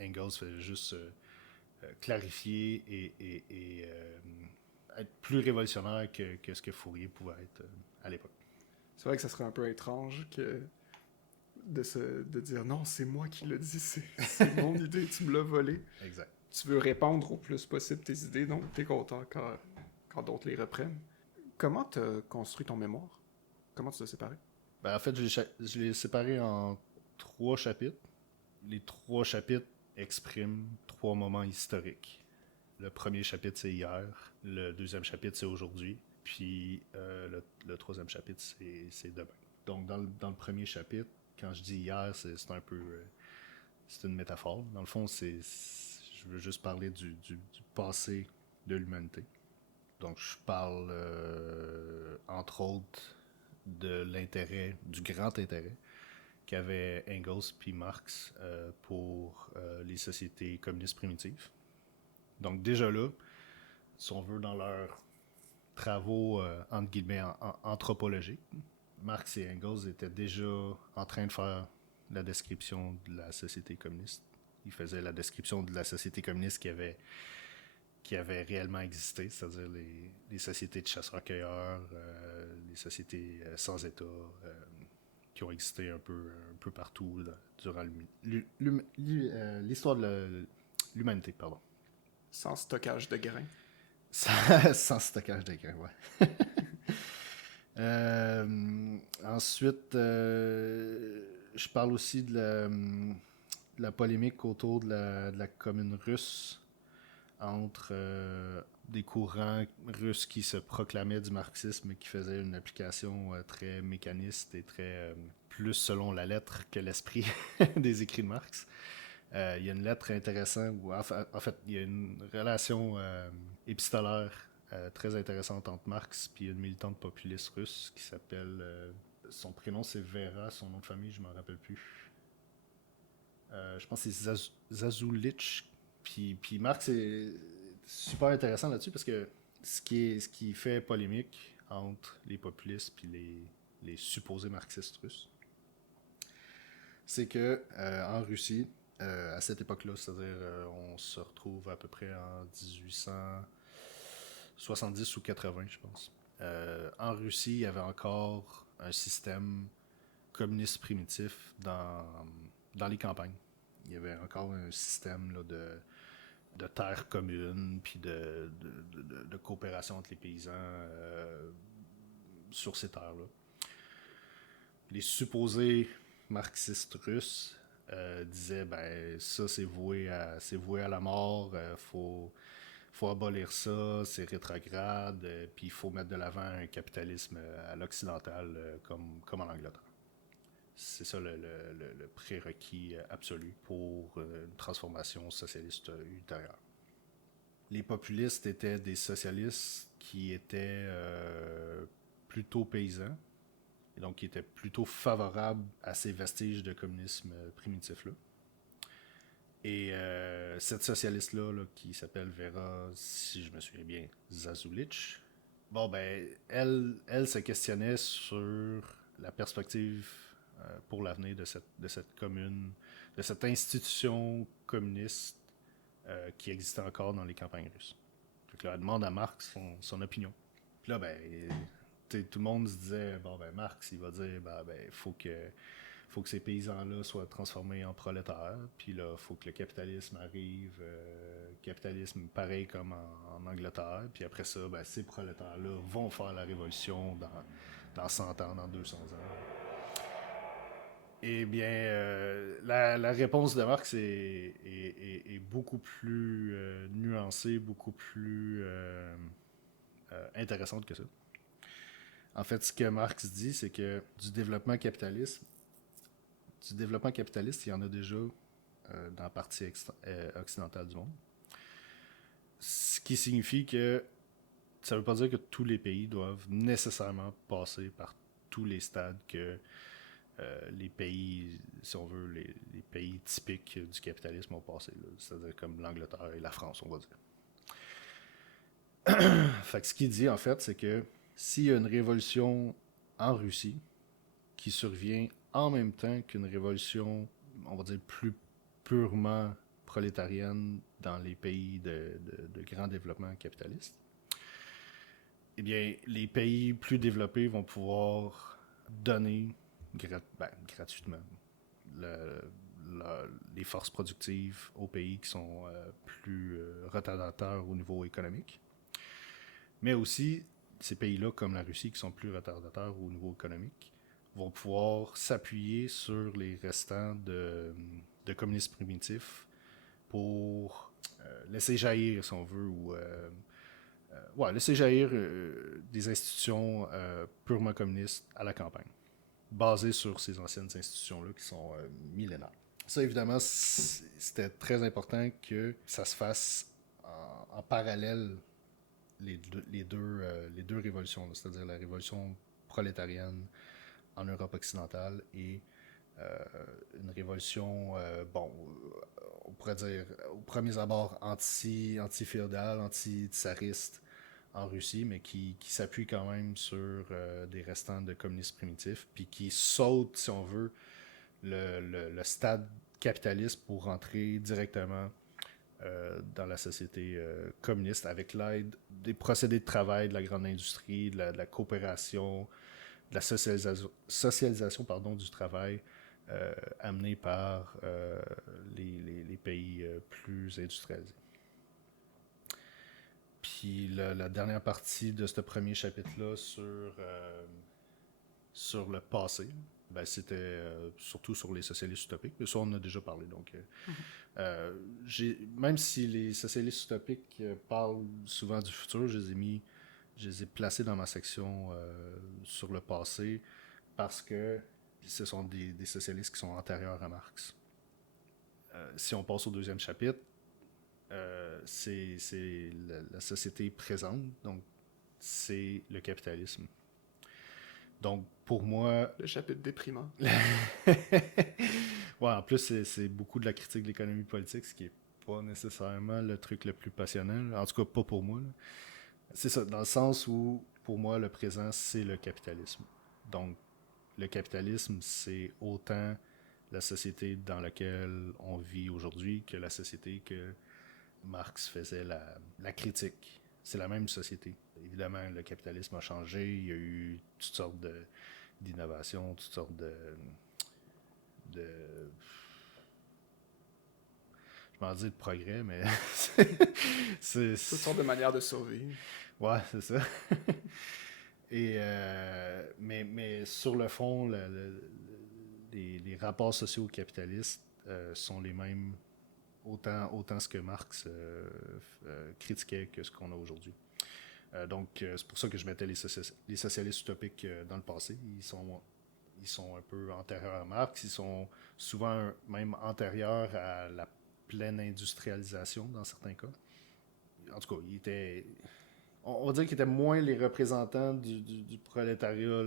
Engels fait juste clarifier et être plus révolutionnaire que ce que Fourier pouvait être à l'époque. C'est vrai que ça serait un peu étrange de dire non, c'est moi qui l'ai dit, c'est mon idée, tu me l'as volé. Exact. Tu veux répandre au plus possible tes idées, donc t'es content quand d'autres les reprennent. Comment t'as construit ton mémoire? Comment tu l'as séparé? Ben, en fait, je l'ai séparé en 3 chapitres. Les 3 chapitres expriment 3 moments historiques. Le premier chapitre, c'est hier. Le deuxième chapitre, c'est aujourd'hui. Puis le troisième chapitre, c'est demain. Donc, dans le premier chapitre, quand je dis hier, c'est un peu... c'est une métaphore. Dans le fond, je veux juste parler du passé de l'humanité. Donc, je parle, entre autres, de l'intérêt, du grand intérêt qu'avaient Engels puis Marx pour les sociétés communistes primitives. Donc, déjà là, si on veut, dans leurs travaux, entre guillemets, anthropologiques, Marx et Engels étaient déjà en train de faire la description de la société communiste. Ils faisaient la description de la société communiste qui avait qui avaient réellement existé, c'est-à-dire les sociétés de chasseurs-cueilleurs, les sociétés sans État, qui ont existé un peu partout durant l'histoire de l'humanité, pardon. Sans stockage de grains. Sans stockage de grains, ouais. Ensuite, je parle aussi de la polémique autour de la commune russe entre des courants russes qui se proclamaient du marxisme et qui faisaient une application très mécaniste et très plus selon la lettre que l'esprit des écrits de Marx. Il y a une lettre intéressante où, en fait, il y a une relation épistolaire très intéressante entre Marx et une militante populiste russe qui s'appelle... son prénom c'est Vera, son nom de famille je m'en rappelle plus. Je pense que c'est Zazulich. Puis Marx est super intéressant là-dessus parce que ce qui fait polémique entre les populistes et les supposés marxistes russes, c'est que en Russie, à cette époque-là, c'est-à-dire on se retrouve à peu près en 1870 ou 80, je pense. En Russie, il y avait encore un système communiste primitif dans les campagnes. Il y avait encore un système là, de terres communes, puis de coopération entre les paysans sur ces terres-là. Les supposés marxistes russes disaient ben ça c'est voué à la mort, faut abolir ça, c'est rétrograde, puis il faut mettre de l'avant un capitalisme à l'occidental comme en Angleterre. C'est ça le prérequis absolu pour une transformation socialiste ultérieure. Les populistes étaient des socialistes qui étaient plutôt paysans, et donc qui étaient plutôt favorables à ces vestiges de communisme primitif-là. Et cette socialiste-là, qui s'appelle Vera, si je me souviens bien, Zazulich, bon ben, elle se questionnait sur la perspective pour l'avenir de cette commune, de cette institution communiste qui existait encore dans les campagnes russes. Donc là, elle demande à Marx son opinion. Puis là, ben, tout le monde se disait, bon ben, Marx, il va dire, ben, faut que ces paysans-là soient transformés en prolétaires, puis là, il faut que le capitalisme arrive, capitalisme pareil comme en Angleterre, puis après ça, ben, ces prolétaires-là vont faire la révolution dans 100 ans, dans 200 ans. Eh bien, la réponse de Marx est beaucoup plus nuancée, beaucoup plus intéressante que ça. En fait, ce que Marx dit, c'est que du développement capitaliste, il y en a déjà dans la partie occidentale du monde. Ce qui signifie que ça ne veut pas dire que tous les pays doivent nécessairement passer par tous les stades que les pays, si on veut, les pays typiques du capitalisme ont passé, là, c'est-à-dire comme l'Angleterre et la France, on va dire. Fait que ce qu'il dit, en fait, c'est que s'il y a une révolution en Russie qui survient en même temps qu'une révolution, on va dire, plus purement prolétarienne dans les pays de grand développement capitaliste, eh bien, les pays plus développés vont pouvoir donner gratuitement les forces productives aux pays qui sont plus retardateurs au niveau économique. Mais aussi, ces pays-là, comme la Russie, qui sont plus retardateurs au niveau économique, vont pouvoir s'appuyer sur les restants de communisme primitif pour laisser jaillir, si on veut, ou laisser jaillir des institutions purement communistes à la campagne, basées sur ces anciennes institutions-là qui sont millénaires. Ça, évidemment, c'était très important que ça se fasse en parallèle les deux révolutions, c'est-à-dire la révolution prolétarienne en Europe occidentale et une révolution, on pourrait dire, aux premiers abords anti-féodale, anti-tsariste en Russie, mais qui s'appuie quand même sur des restants de communisme primitif, puis qui saute, si on veut, le stade capitaliste pour rentrer directement dans la société communiste avec l'aide des procédés de travail de la grande industrie, de la coopération, de la socialisation du travail amenée par les pays plus industrialisés. Puis la dernière partie de ce premier chapitre-là sur le passé, ben, c'était surtout sur les socialistes utopiques, mais ça on en a déjà parlé. Donc, même si les socialistes utopiques parlent souvent du futur, je les ai placés dans ma section sur le passé parce que ce sont des socialistes qui sont antérieurs à Marx. Si on passe au deuxième chapitre, c'est la société présente, donc c'est le capitalisme. Donc, pour moi... Le chapitre déprimant. Ouais, en plus, c'est beaucoup de la critique de l'économie politique, ce qui n'est pas nécessairement le truc le plus passionnant. En tout cas, pas pour moi. Là. C'est ça, dans le sens où, pour moi, le présent, c'est le capitalisme. Donc, le capitalisme, c'est autant la société dans laquelle on vit aujourd'hui que la société que Marx faisait la critique. C'est la même société. Évidemment, le capitalisme a changé. Il y a eu toutes sortes d'innovations, toutes sortes de je m'en dis de progrès, mais Toutes sortes de manières de survivre. Ouais, c'est ça. Et mais sur le fond, les rapports sociaux capitalistes sont les mêmes autant ce que Marx critiquait que ce qu'on a aujourd'hui. Donc, c'est pour ça que je mettais les socialistes utopiques dans le passé. Ils sont un peu antérieurs à Marx. Ils sont souvent même antérieurs à la pleine industrialisation dans certains cas. En tout cas, on va dire qu'ils étaient moins les représentants du prolétariat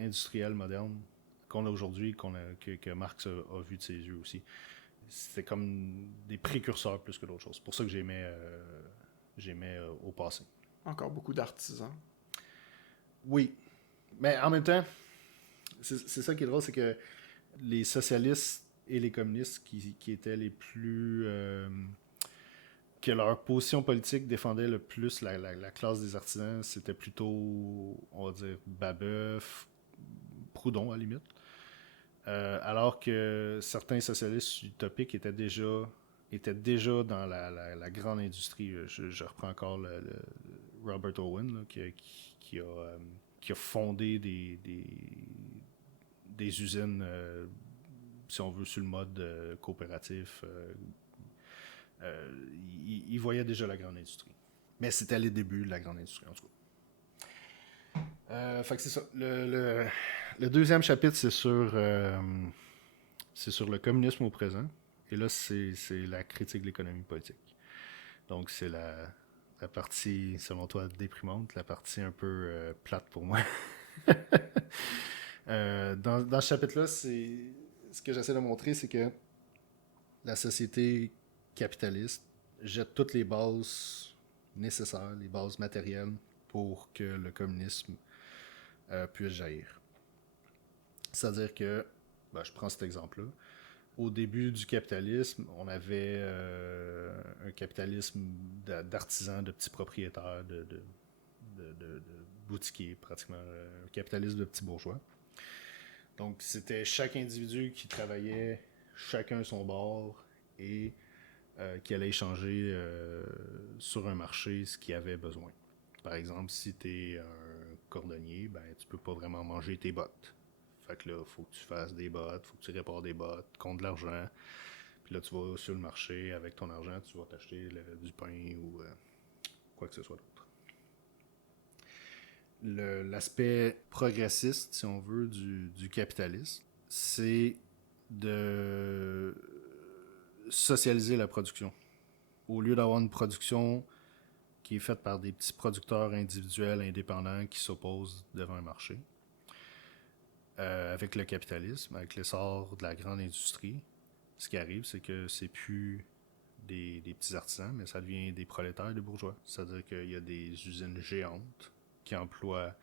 industriel moderne qu'on a aujourd'hui, que Marx a vu de ses yeux aussi. C'était comme des précurseurs plus que d'autres choses. C'est pour ça que j'aimais au passé. Encore beaucoup d'artisans. Oui. Mais en même temps, c'est ça qui est drôle, c'est que les socialistes et les communistes qui étaient les plus... que leur position politique défendait le plus la classe des artisans, c'était plutôt, on va dire, Babeuf, Proudhon à la limite. Alors que certains socialistes utopiques étaient déjà dans la grande industrie. Je reprends encore le Robert Owen là, qui a fondé des usines, si on veut, sur le mode coopératif. Il voyait déjà la grande industrie. Mais c'était les débuts de la grande industrie, en tout cas. Fait que c'est ça. Le deuxième chapitre, c'est sur le communisme au présent. Et là, c'est la critique de l'économie politique. Donc, c'est la partie, selon toi, déprimante, la partie un peu plate pour moi. Dans ce chapitre-là, ce que j'essaie de montrer, c'est que la société capitaliste jette toutes les bases nécessaires, les bases matérielles pour que le communisme puisse jaillir. C'est-à-dire que, je prends cet exemple-là, au début du capitalisme, on avait un capitalisme d'artisans, de petits propriétaires, de boutiquiers, pratiquement, un capitalisme de petits bourgeois. Donc, c'était chaque individu qui travaillait chacun son bord et qui allait échanger sur un marché ce qu'il avait besoin. Par exemple, si tu es un cordonnier, tu peux pas vraiment manger tes bottes. Fait que là, il faut que tu fasses des bottes, il faut que tu répares des bottes, compte de l'argent. Puis là, tu vas sur le marché, avec ton argent, tu vas t'acheter du pain ou quoi que ce soit d'autre. L'aspect progressiste, si on veut, du capitalisme, c'est de socialiser la production. Au lieu d'avoir une production qui est faite par des petits producteurs individuels indépendants qui s'opposent devant un marché, avec le capitalisme, avec l'essor de la grande industrie, ce qui arrive, c'est que c'est plus des petits artisans, mais ça devient des prolétaires, des bourgeois. C'est-à-dire qu'il y a des usines géantes qui emploient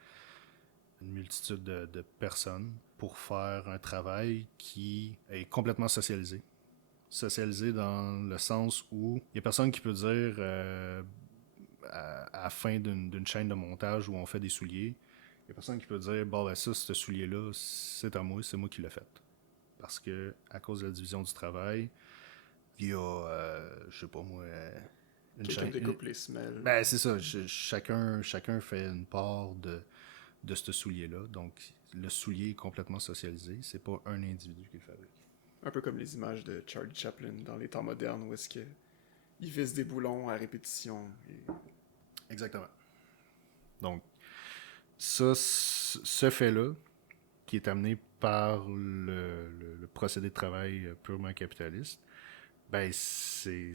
une multitude de personnes pour faire un travail qui est complètement socialisé. socialisé dans le sens où il y a personne qui peut dire à la fin d'une chaîne de montage où on fait des souliers, il y a personne qui peut dire bon ben ça, ce soulier-là, c'est à moi, c'est moi qui l'ai fait. Parce que à cause de la division du travail, il y a je sais pas moi Quelqu'un découpe les semelles. ben c'est ça, chacun fait une part de ce soulier-là. Donc le soulier est complètement socialisé, c'est pas un individu qui le fabrique. Un peu comme les images de Charlie Chaplin dans les temps modernes où est-ce que il visse des boulons à répétition. Exactement. Donc, ça, ce fait-là, qui est amené par le procédé de travail purement capitaliste, ben c'est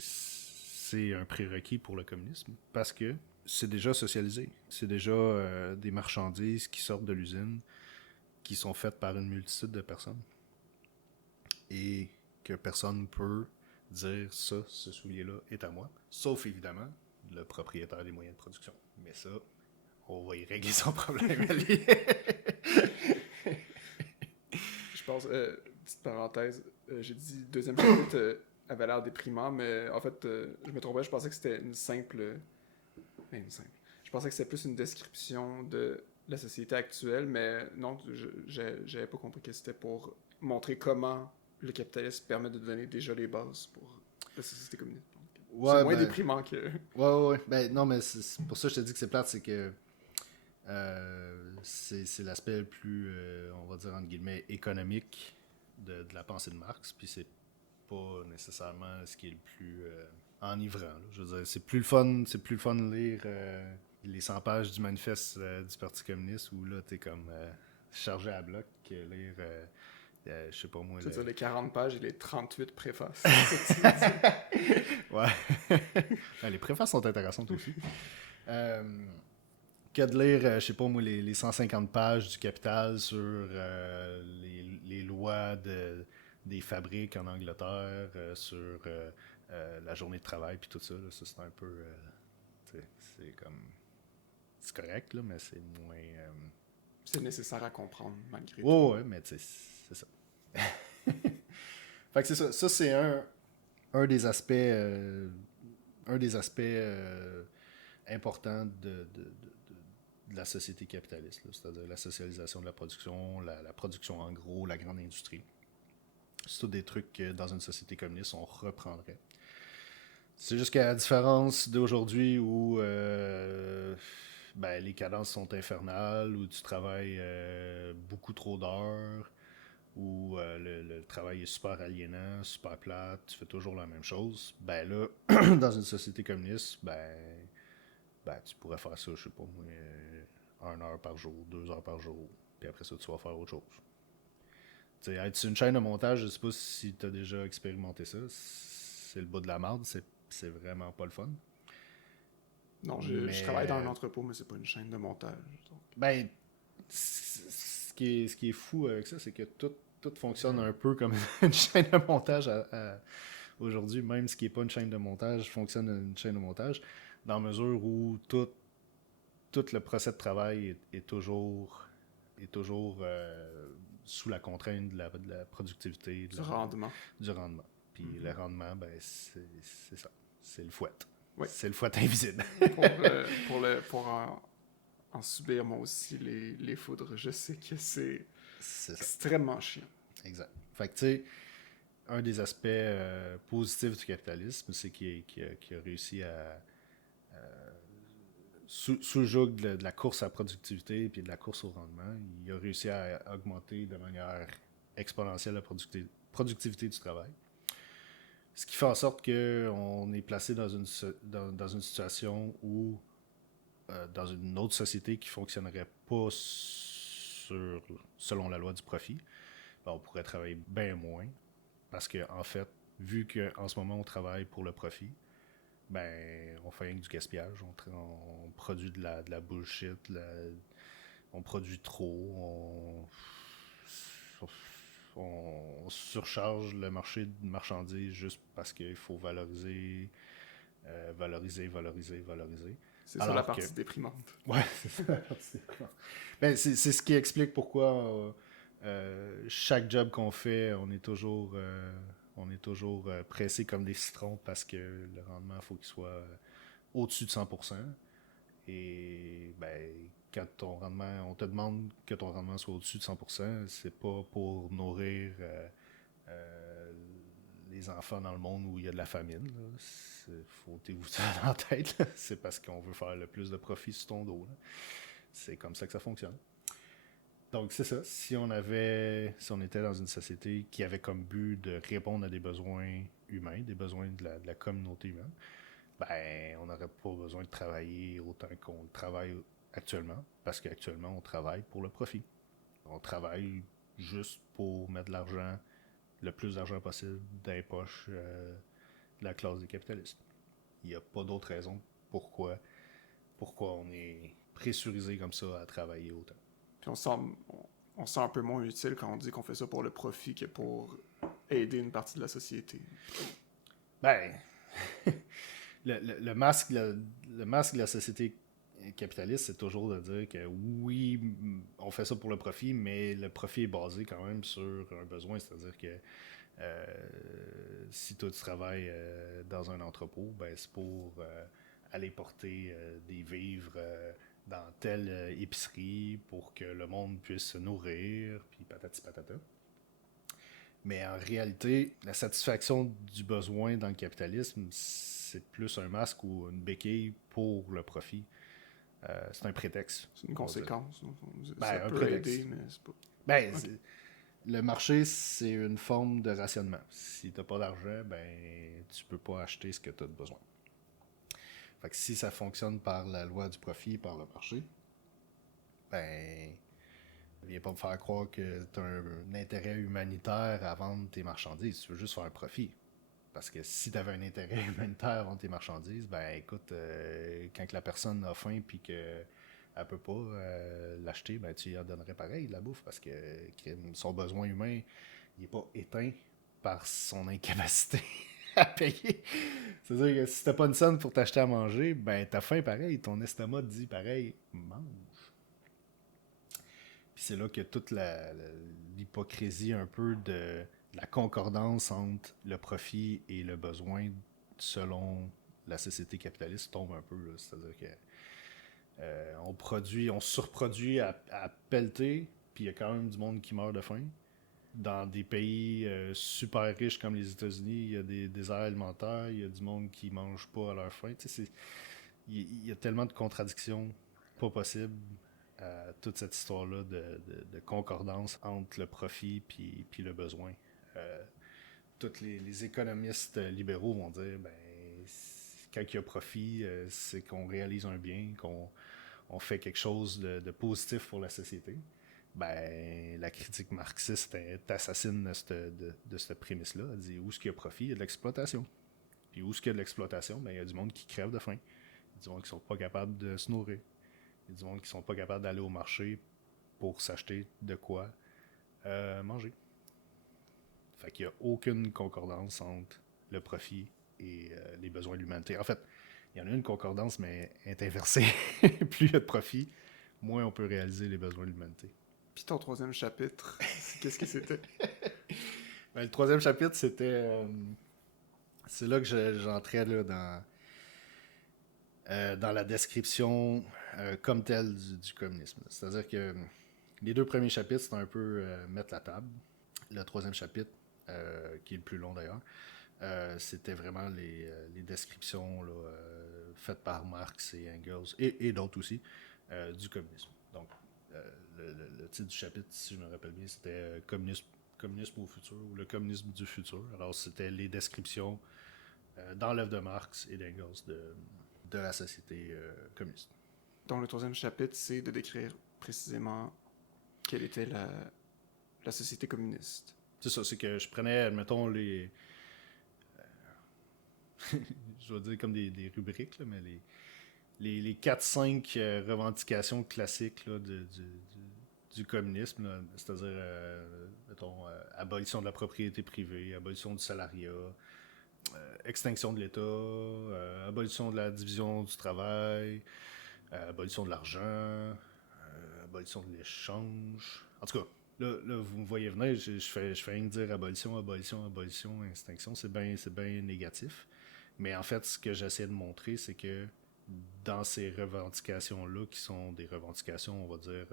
un prérequis pour le communisme parce que c'est déjà socialisé. C'est déjà des marchandises qui sortent de l'usine, qui sont faites par une multitude de personnes et que personne ne peut dire ça, ce soulier-là est à moi, sauf évidemment le propriétaire des moyens de production. Mais ça, on va y régler son problème. Je pense, petite parenthèse, j'ai dit deuxième chapitre avait l'air déprimant, mais en fait, je me trompais, je pensais que c'était une simple. Je pensais que c'était plus une description de la société actuelle, mais non, j'avais pas compris que c'était pour montrer comment le capitalisme permet de donner déjà les bases pour la société communiste. Ouais, c'est moins déprimant que. Ouais. Ben, non, mais c'est pour ça que je te dis que c'est plate, c'est que c'est l'aspect le plus, on va dire, entre guillemets, économique de la pensée de Marx, puis c'est pas nécessairement ce qui est le plus enivrant. Là. Je veux dire, c'est plus le fun de lire les 100 pages du manifeste du Parti communiste où là, t'es comme chargé à bloc que lire, je sais pas moi... Tu veux dire les 40 pages et les 38 préfaces. Ouais. Les préfaces sont intéressantes aussi. Que de lire, je sais pas moi, les 150 pages du Capital sur les lois des fabriques en Angleterre, sur la journée de travail, puis tout ça. Là, ça c'est un peu... c'est comme... C'est correct, là, mais c'est moins... C'est nécessaire à comprendre, malgré tout. Ouais, mais tu sais, c'est ça. Fait que c'est ça. Ça, c'est un des aspects... importants de la société capitaliste, là, c'est-à-dire la socialisation de la production, la production en gros, la grande industrie. C'est tout des trucs que dans une société communiste, on reprendrait. C'est juste qu'à la différence d'aujourd'hui où les cadences sont infernales, où tu travailles beaucoup trop d'heures, où le travail est super aliénant, super plate, tu fais toujours la même chose, ben là, dans une société communiste, tu pourrais faire ça, je sais pas moi, 1 heure par jour, 2 heures par jour, puis après ça, tu vas faire autre chose. T'sais, être sur une chaîne de montage, je sais pas si tu as déjà expérimenté ça, c'est le bout de la merde, c'est vraiment pas le fun. Non, je travaille dans un entrepôt, mais c'est pas une chaîne de montage. Donc. Ben, ce qui est fou avec ça, c'est que tout fonctionne un peu comme une chaîne de montage aujourd'hui, même ce qui n'est pas une chaîne de montage fonctionne comme une chaîne de montage, dans la mesure où tout le procès de travail est toujours sous la contrainte de la productivité, Du rendement. Du rendement. Puis le rendement, c'est ça. C'est le fouet. Oui. C'est le fouet invisible. pour en subir moi aussi les foudres, je sais que c'est extrêmement chiant. Exact. Fait que tu sais, un des aspects positifs du capitalisme, c'est qu'il a réussi à sous le joug de la course à la productivité et de la course au rendement, il a réussi à augmenter de manière exponentielle la productivité du travail. Ce qui fait en sorte qu'on est placé dans une situation où, dans une autre société qui ne fonctionnerait pas selon la loi du profit, on pourrait travailler bien moins. Parce qu'en fait, vu qu'en ce moment on travaille pour le profit, on fait rien que du gaspillage. On produit de la bullshit, on produit trop, on surcharge le marché de marchandises juste parce qu'il faut valoriser. C'est ça la partie déprimante. Ouais, c'est ça la partie déprimante. C'est ce qui explique pourquoi chaque job qu'on fait, on est toujours On est toujours pressé comme des citrons parce que le rendement, il faut qu'il soit au-dessus de 100%. Et ben, quand ton rendement, on te demande que ton rendement soit au-dessus de 100%, c'est pas pour nourrir les enfants dans le monde où il y a de la famine. Il faut vous ça dans la tête. Là. C'est parce qu'on veut faire le plus de profit sur ton dos. Là. C'est comme ça que ça fonctionne. Donc c'est ça. Si on était dans une société qui avait comme but de répondre à des besoins humains, des besoins de la communauté humaine, ben on n'aurait pas besoin de travailler autant qu'on le travaille actuellement, parce qu'actuellement on travaille pour le profit. On travaille juste pour mettre de l'argent, le plus d'argent possible dans les poches de la classe des capitalistes. Il n'y a pas d'autre raison pourquoi on est pressurisé comme ça à travailler autant. Puis on se sent un peu moins utile quand on dit qu'on fait ça pour le profit que pour aider une partie de la société. Ben, le masque de la société capitaliste, c'est toujours de dire que oui, on fait ça pour le profit, mais le profit est basé quand même sur un besoin, c'est-à-dire que si toi tu travailles dans un entrepôt, ben c'est pour aller porter des vivres dans telle épicerie pour que le monde puisse se nourrir, puis patati patata. Mais en réalité, la satisfaction du besoin dans le capitalisme, c'est plus un masque ou une béquille pour le profit. C'est un prétexte. C'est une conséquence. Ben, ça un peut prétexte. aider, mais c'est pas... Ben, Ok. le marché, c'est une forme de rationnement. Si t'as pas d'argent, ben tu peux pas acheter ce que tu as besoin. Fait que si ça fonctionne par la loi du profit, par le marché, ben viens pas me faire croire que tu as un intérêt humanitaire à vendre tes marchandises. Tu veux juste faire un profit. Parce que si tu avais un intérêt humanitaire à vendre tes marchandises, ben écoute, quand la personne a faim et qu'elle ne peut pas l'acheter, ben tu lui en donnerais pareil de la bouffe parce que son besoin humain n'est pas éteint par son incapacité à payer. C'est-à-dire que si t'as pas une scène pour t'acheter à manger, ben t'as faim pareil, ton estomac te dit pareil, mange. Puis c'est là que toute l'hypocrisie un peu de la concordance entre le profit et le besoin selon la société capitaliste tombe un peu. Là. C'est-à-dire que on surproduit à pelleter, puis il y a quand même du monde qui meurt de faim. Dans des pays super riches comme les États-Unis, il y a des déserts alimentaires, il y a du monde qui mange pas à leur faim. Il y a tellement de contradictions pas possibles à toute cette histoire-là de concordance entre le profit puis le besoin. Tous les économistes libéraux vont dire ben quand il y a profit, c'est qu'on réalise un bien, qu'on fait quelque chose de positif pour la société. Ben, la critique marxiste t'assassine de cette prémisse-là. Elle dit où est-ce qu'il y a profit, il y a de l'exploitation. Puis où est-ce qu'il y a de l'exploitation, ben, il y a du monde qui crève de faim. Il y a du monde qui sont pas capables de se nourrir. Il y a du monde qui sont pas capables d'aller au marché pour s'acheter de quoi manger. Fait qu'il n'y a aucune concordance entre le profit et les besoins de l'humanité. En fait, il y en a une concordance, mais elle est inversée. Plus il y a de profit, moins on peut réaliser les besoins de l'humanité. Puis ton troisième chapitre, qu'est-ce que c'était? Ben, le troisième chapitre, c'était... c'est là que j'entrais là, dans la description comme telle du communisme. C'est-à-dire que les deux premiers chapitres, c'était un peu mettre la table. Le troisième chapitre, qui est le plus long d'ailleurs, c'était vraiment les descriptions là, faites par Marx et Engels, et d'autres aussi, du communisme. Donc, le titre du chapitre, si je me rappelle bien, c'était communisme au futur, ou le communisme du futur. Alors, c'était les descriptions dans l'œuvre de Marx et d'Engels de la société communiste. Donc le troisième chapitre, c'est de décrire précisément quelle était la société communiste. C'est ça, c'est que je prenais, admettons, les... je vais dire comme des rubriques, là, mais les 4-5 revendications classiques là, du communisme, là, c'est-à-dire, mettons, abolition de la propriété privée, abolition du salariat, extinction de l'État, abolition de la division du travail, abolition de l'argent, abolition de l'échange. En tout cas, là, vous me voyez venir, je fais rien que dire abolition, abolition, abolition, extinction, c'est bien négatif. Mais en fait, ce que j'essaie de montrer, c'est que dans ces revendications-là, qui sont des revendications, on va dire,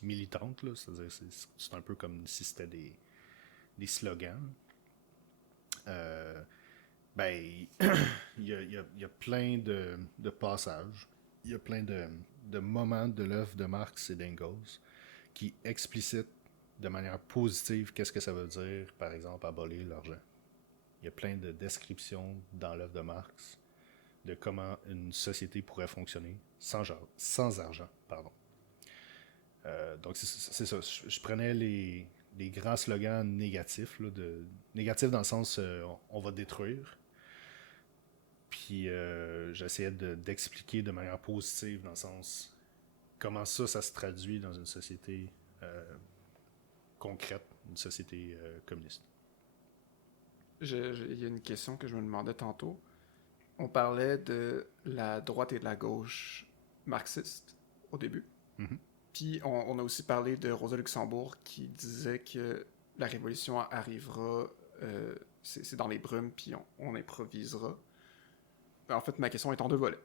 militantes, là, c'est-à-dire c'est un peu comme si c'était des slogans, ben, il y a plein de passages, il y a plein de moments de l'œuvre de Marx et d'Engels qui explicitent de manière positive qu'est-ce que ça veut dire, par exemple, abolir l'argent. Il y a plein de descriptions dans l'œuvre de Marx de comment une société pourrait fonctionner sans argent. Pardon. Donc, c'est ça. Je prenais les grands slogans négatifs, là, négatifs dans le sens on va détruire. Puis j'essayais d'expliquer de manière positive dans le sens comment ça se traduit dans une société concrète, une société communiste. Il y a une question que je me demandais tantôt. On parlait de la droite et de la gauche marxiste au début. Mm-hmm. Puis on a aussi parlé de Rosa Luxembourg qui disait que la révolution arrivera, c'est dans les brumes, puis on improvisera. En fait, ma question est en deux volets.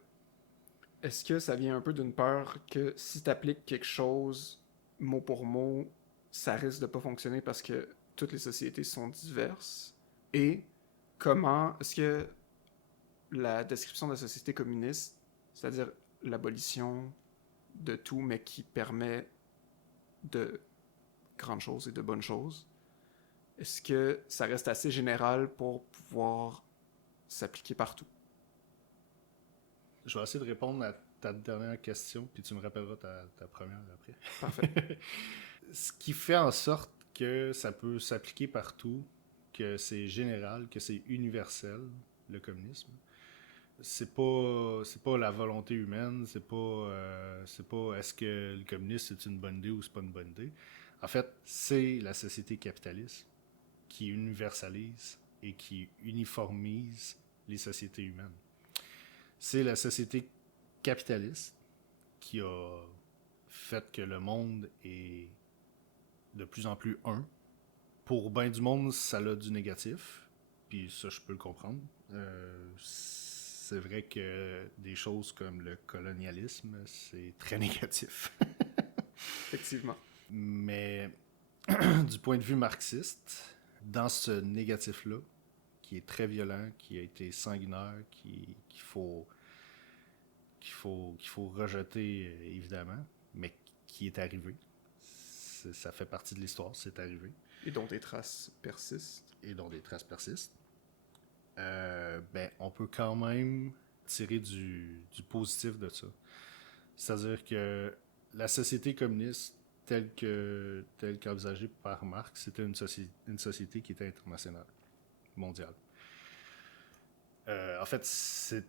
Est-ce que ça vient un peu d'une peur que si tu appliques quelque chose mot pour mot, ça risque de pas fonctionner parce que toutes les sociétés sont diverses? Et comment est-ce que la description de la société communiste, c'est-à-dire l'abolition de tout, mais qui permet de grandes choses et de bonnes choses, est-ce que ça reste assez général pour pouvoir s'appliquer partout? Je vais essayer de répondre à ta dernière question, puis tu me rappelleras ta première après. Parfait. Ce qui fait en sorte que ça peut s'appliquer partout, que c'est général, que c'est universel, le communisme, c'est pas la volonté humaine, c'est pas est-ce que le communisme c'est une bonne idée ou c'est pas une bonne idée. En fait, c'est la société capitaliste qui universalise et qui uniformise les sociétés humaines. C'est la société capitaliste qui a fait que le monde est de plus en plus un. Pour bien du monde, ça a du négatif, puis ça, je peux le comprendre. C'est vrai que des choses comme le colonialisme, c'est très négatif. Effectivement. Mais du point de vue marxiste, dans ce négatif-là, qui est très violent, qui a été sanguinaire, qu'il faut rejeter évidemment, mais qui est arrivé. Ça fait partie de l'histoire, c'est arrivé. Et dont des traces persistent. Ben, on peut quand même tirer du positif de ça. C'est-à-dire que la société communiste, telle qu'envisagée par Marx, c'était une société qui était internationale, mondiale. En fait, c'est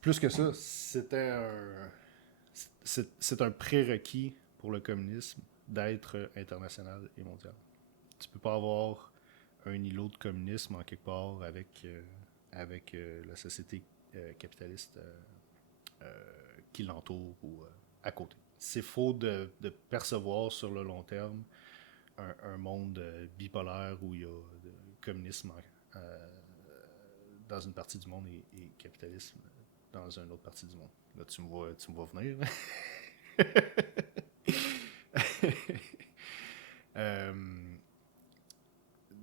plus que ça. C'est un prérequis pour le communisme d'être international et mondial. Tu peux pas avoir un îlot de communisme en quelque part avec la société capitaliste qui l'entoure ou à côté. C'est faux de percevoir sur le long terme un monde bipolaire où il y a communisme dans une partie du monde et capitalisme dans une autre partie du monde. Là, tu me vois venir.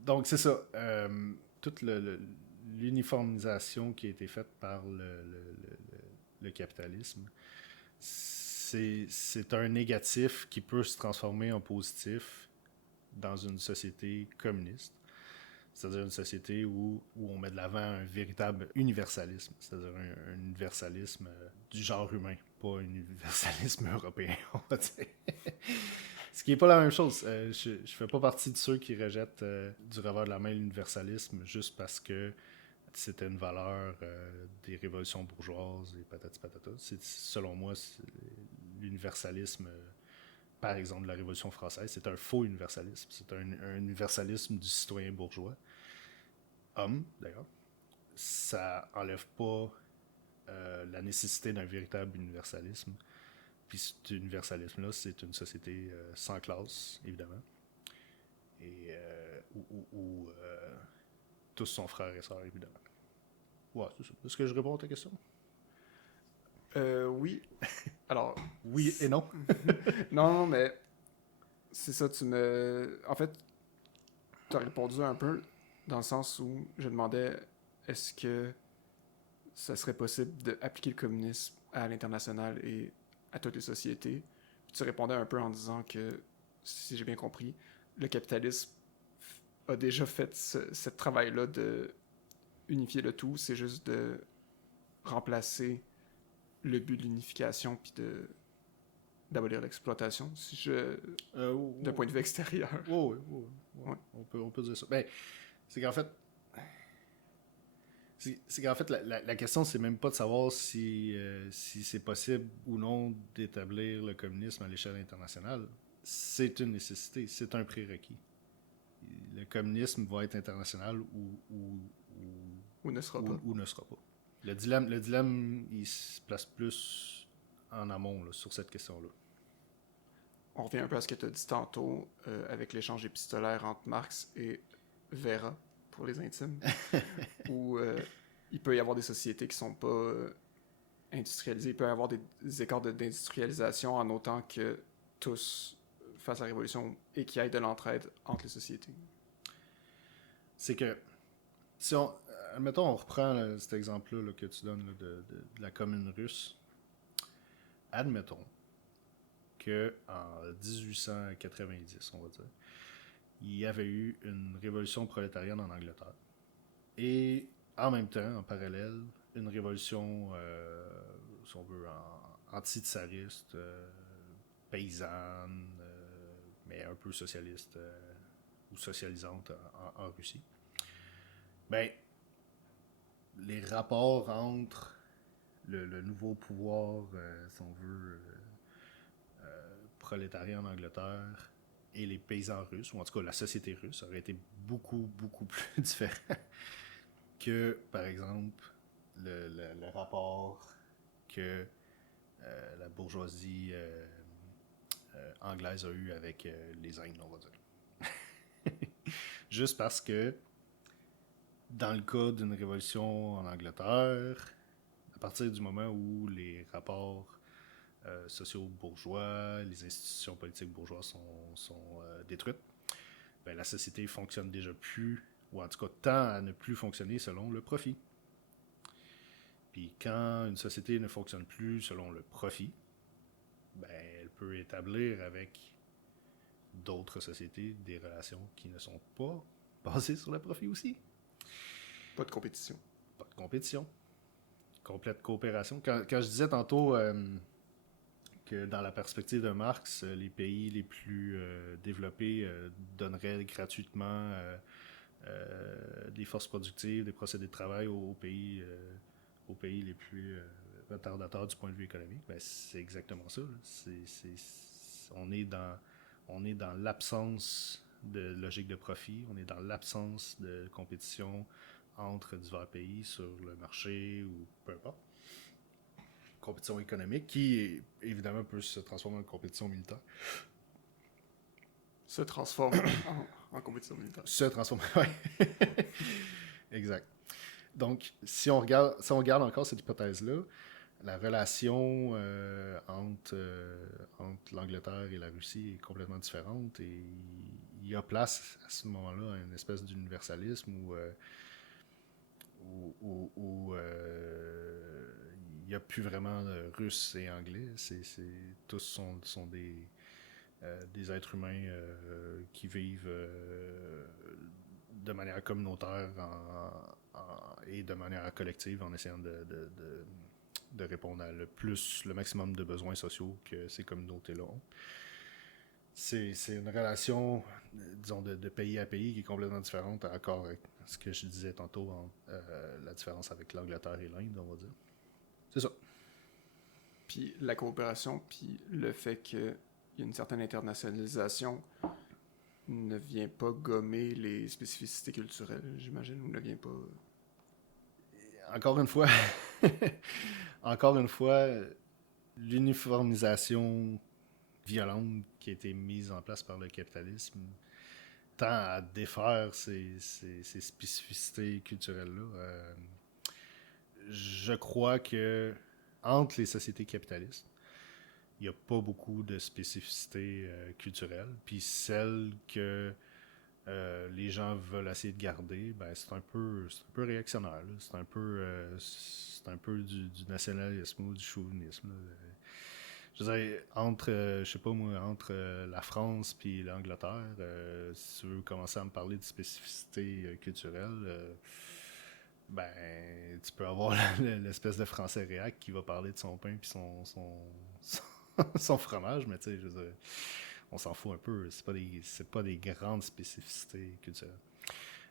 Donc, c'est ça. Toute l'uniformisation qui a été faite par le capitalisme, c'est un négatif qui peut se transformer en positif dans une société communiste. C'est-à-dire une société où on met de l'avant un véritable universalisme, c'est-à-dire un universalisme du genre humain, pas un universalisme européen, on va dire. Ce qui n'est pas la même chose. Je fais pas partie de ceux qui rejettent du revers de la main l'universalisme juste parce que c'était une valeur des révolutions bourgeoises et patati patata. Selon moi, l'universalisme, par exemple, de la Révolution française, c'est un faux universalisme. C'est un universalisme du citoyen bourgeois, homme d'ailleurs. Ça enlève pas la nécessité d'un véritable universalisme. Puis cet universalisme-là, c'est une société sans classe, évidemment. et où tous sont frères et sœurs, évidemment. Ouais, c'est ça. Est-ce que je réponds à ta question? Oui. Alors... Oui et non. non, mais c'est ça, En fait, tu as répondu un peu dans le sens où je demandais est-ce que ça serait possible d'appliquer le communisme à l'international et à toutes les sociétés. Puis tu répondais un peu en disant que, si j'ai bien compris, le capitalisme a déjà fait ce travail-là de unifier le tout, c'est juste de remplacer le but de l'unification puis d'abolir l'exploitation, si je d'un point de vue extérieur. Oui. Ouais. On peut dire ça. Ben, c'est qu'en fait, la question, c'est même pas de savoir si c'est possible ou non d'établir le communisme à l'échelle internationale. C'est une nécessité, c'est un prérequis. Le communisme va être international ou ne sera pas. Ou ne sera pas. Le dilemme, il se place plus en amont là, sur cette question-là. On revient un peu à ce que tu as dit tantôt avec l'échange épistolaire entre Marx et Vera, pour les intimes, où il peut y avoir des sociétés qui sont pas industrialisées. Il peut y avoir des écarts d'industrialisation en autant que tous fassent la révolution et qu'il y ait de l'entraide entre les sociétés. C'est que, si on, admettons, on reprend là, cet exemple-là là, que tu donnes là, de la commune russe. Admettons qu'en 1890, on va dire, il y avait eu une révolution prolétarienne en Angleterre. Et en même temps, en parallèle, une révolution, si on veut, anti-tsariste, paysanne, mais un peu socialiste ou socialisante en Russie. Ben, les rapports entre le nouveau pouvoir, si on veut, prolétariat en Angleterre et les paysans russes, ou en tout cas la société russe, aurait été beaucoup, beaucoup plus différent que, par exemple, le rapport que la bourgeoisie anglaise a eu avec les Indes, on va dire. Juste parce que, dans le cas d'une révolution en Angleterre, à partir du moment où les rapports sociaux bourgeois, les institutions politiques bourgeoises sont détruites, ben, la société fonctionne déjà plus, ou en tout cas tend à ne plus fonctionner selon le profit. Puis quand une société ne fonctionne plus selon le profit, ben, elle peut établir avec d'autres sociétés des relations qui ne sont pas basées sur le profit aussi. Pas de compétition. Pas de compétition. Complète coopération. Quand je disais tantôt que dans la perspective de Marx, les pays les plus développés donneraient gratuitement des forces productives, des procédés de travail aux pays les plus retardateurs du point de vue économique, ben, c'est exactement ça. On est dans l'absence de logique de profit, on est dans l'absence de compétition entre divers pays sur le marché ou peu importe. Compétition économique qui, évidemment, peut se transformer en compétition militaire. Se transforme en compétition militaire. Se transformer, oui. Exact. Donc, si on regarde encore cette hypothèse-là, la relation entre l'Angleterre et la Russie est complètement différente et il y a place à ce moment-là à une espèce d'universalisme où il n'y a plus vraiment de Russes et Anglais. Tous sont des êtres humains qui vivent de manière communautaire et de manière collective en essayant de répondre à le maximum de besoins sociaux que ces communautés-là ont. C'est une relation, disons, de pays à pays qui est complètement différente encore avec ce que je disais tantôt entre la différence avec l'Angleterre et l'Inde, on va dire. C'est ça. Puis la coopération, puis le fait qu'il y a une certaine internationalisation ne vient pas gommer les spécificités culturelles, j'imagine, ou ne vient pas... Encore une fois, l'uniformisation violente qui a été mise en place par le capitalisme tend à défaire ces spécificités culturelles-là. Je crois que entre les sociétés capitalistes, il n'y a pas beaucoup de spécificités culturelles. Puis celles que les gens veulent essayer de garder, ben c'est un peu réactionnaire. Là. C'est un peu du nationalisme ou du chauvinisme. Là. Je veux dire, je sais pas moi, entre la France puis l'Angleterre, si tu veux commencer à me parler de spécificités culturelles, ben, tu peux avoir l'espèce de français réac qui va parler de son pain puis son fromage, mais tu sais, je veux dire, on s'en fout un peu. C'est pas des grandes spécificités culturelles.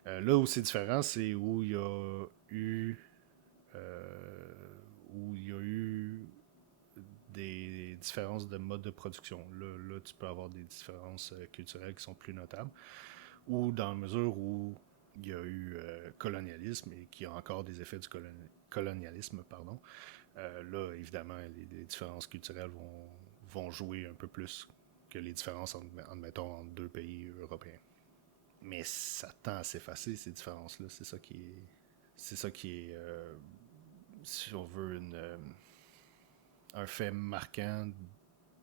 Là où c'est différent, c'est où il y a eu des différences de mode de production. Là, tu peux avoir des différences culturelles qui sont plus notables. Ou dans la mesure où il y a eu colonialisme et qu'il y a encore des effets du colonialisme, pardon. Là, évidemment, les différences culturelles vont jouer un peu plus que les différences mettons, entre deux pays européens. Mais ça tend à s'effacer, ces différences-là. C'est ça qui est si on veut, un fait marquant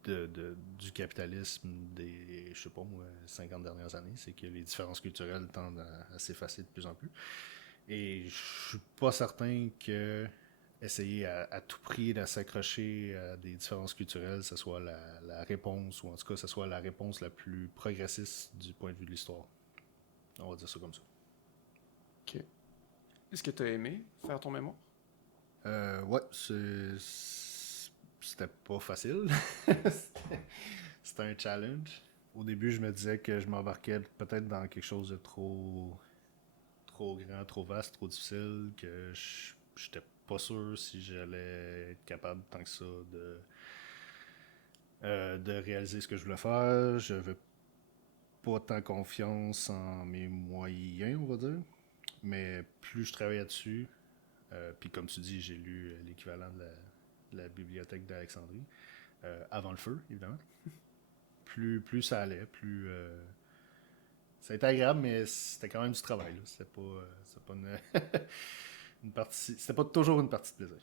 du capitalisme des, je sais pas moi, 50 dernières années, c'est que les différences culturelles tendent à s'effacer de plus en plus. Et je suis pas certain que essayer à tout prix de s'accrocher à des différences culturelles, ce soit la réponse, ou en tout cas, ce soit la réponse la plus progressiste du point de vue de l'histoire. On va dire ça comme ça. Ok. Est-ce que tu as aimé faire ton mémoire? Ouais, c'était pas facile. C'était un challenge. Au début, je me disais que je m'embarquais peut-être dans quelque chose de trop grand, trop vaste, trop difficile, que j'étais pas sûr si j'allais être capable tant que ça de réaliser ce que je voulais faire. J'avais pas tant confiance en mes moyens, on va dire. Mais plus je travaillais dessus, puis comme tu dis, j'ai lu l'équivalent de la bibliothèque d'Alexandrie, avant le feu, évidemment. Plus ça allait, plus... ça a été agréable, mais c'était quand même du travail. Là. C'était pas une partie... C'était pas toujours une partie de plaisir.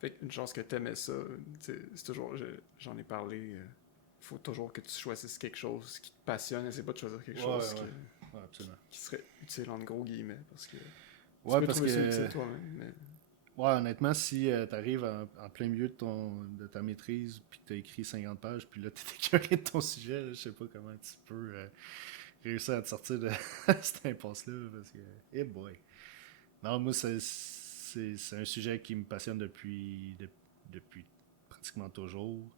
Fait qu'une chance que t'aimais ça, c'est toujours... J'en ai parlé... faut toujours que tu choisisses quelque chose qui te passionne. Essaie pas de choisir quelque chose qui serait utile, entre gros guillemets, parce que... Tu peux trouver ça utile toi-même, mais... Ouais, honnêtement, si t'arrives en plein milieu de ta maîtrise, puis que t'as écrit 50 pages, puis là, t'es écœuré de ton sujet, là, je sais pas comment tu peux réussir à te sortir de cette impasse-là, parce que... Eh boy! Non, moi, c'est un sujet qui me passionne depuis pratiquement toujours.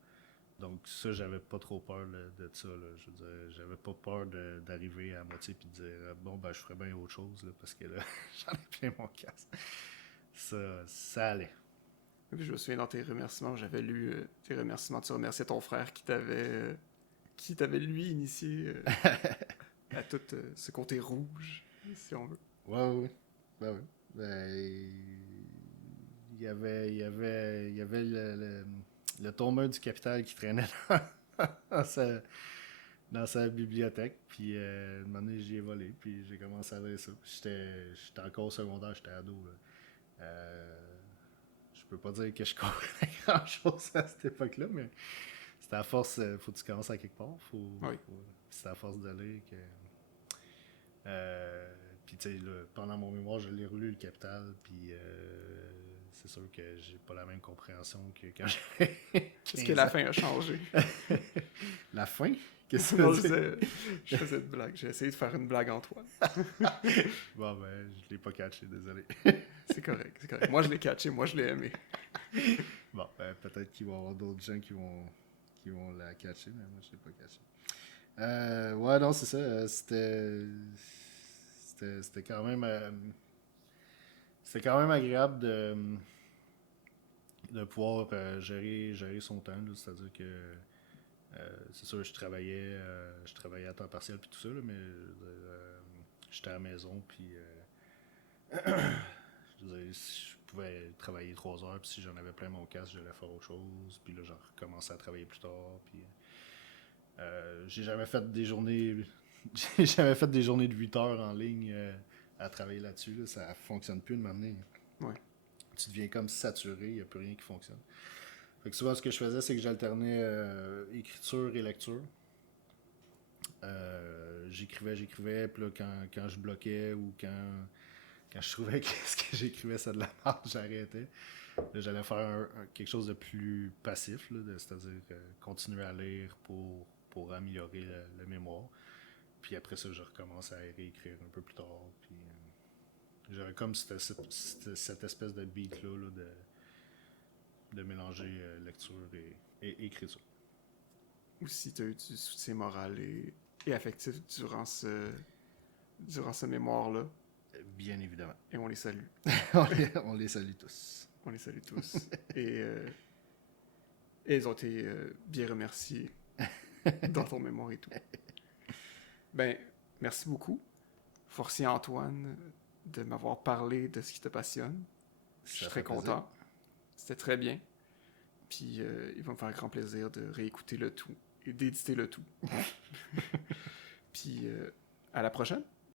Donc ça, j'avais pas trop peur de ça. Là. Je veux dire, j'avais pas peur d'arriver à moitié puis de dire bon, ben je ferais bien autre chose, là, parce que là, j'en ai plein mon casque. Ça allait. Et puis je me souviens dans tes remerciements, j'avais lu tes remerciements, tu remerciais ton frère qui t'avait lui initié à tout ce côté rouge, si on veut. Ouais. Ben oui. Ben, il y avait le tourneur du Capital qui traînait dans sa bibliothèque. Puis, un moment donné, j'y ai volé. Puis, j'ai commencé à lire ça. J'étais encore au secondaire, j'étais ado. Là. Je peux pas dire que je comprenais grand-chose à cette époque-là, mais c'était à force, faut que tu commences à quelque part. C'est à force de lire que... puis tu sais, pendant mon mémoire, je l'ai relu le Capital, puis c'est sûr que j'ai pas la même compréhension que quand j'avais 15 Est-ce que la fin a changé? La fin? Qu'est-ce Non, que je faisais une blague. J'ai essayé de faire une blague en toi. Bon, ben, je l'ai pas catché, désolé. C'est correct. Moi, je l'ai catché, moi, je l'ai aimé. Bon, ben, peut-être qu'il va y avoir d'autres gens qui vont la catcher, mais moi, je l'ai pas catché. Ouais, non, c'est ça. C'était quand même... c'était quand même agréable de pouvoir gérer son temps. C'est-à-dire que c'est sûr, je travaillais à temps partiel puis tout ça, là, mais j'étais à la maison puis je veux dire, je pouvais travailler 3 heures puis si j'en avais plein mon casque, j'allais faire autre chose. Puis là, j'ai recommencé à travailler plus tard. Puis j'ai jamais fait des journées J'ai jamais fait des journées de 8 heures en ligne à travailler là-dessus. Là. Ça fonctionne plus de m'amener. Ouais. Tu deviens comme saturé, il n'y a plus rien qui fonctionne. Fait que souvent, ce que je faisais, c'est que j'alternais écriture et lecture. J'écrivais, puis là, quand je bloquais ou quand je trouvais que ce que j'écrivais, c'est de la merde, j'arrêtais. Là, j'allais faire quelque chose de plus passif, là, c'est-à-dire continuer à lire pour améliorer la mémoire. Puis après ça, je recommence à réécrire un peu plus tard. Puis j'avais comme cette espèce de beat-là là, de mélanger lecture et écriture. Ou si tu as eu du soutien moral et affectif durant ce mémoire-là. Bien évidemment. Et on les salue. on les salue tous. On les salue tous. et ils ont été bien remerciés dans ton mémoire et tout. Ben, merci beaucoup, Forcier Antoine, de m'avoir parlé de ce qui te passionne. Je suis très content. C'était très bien. Puis il va me faire grand plaisir de réécouter le tout et d'éditer le tout. Puis à la prochaine.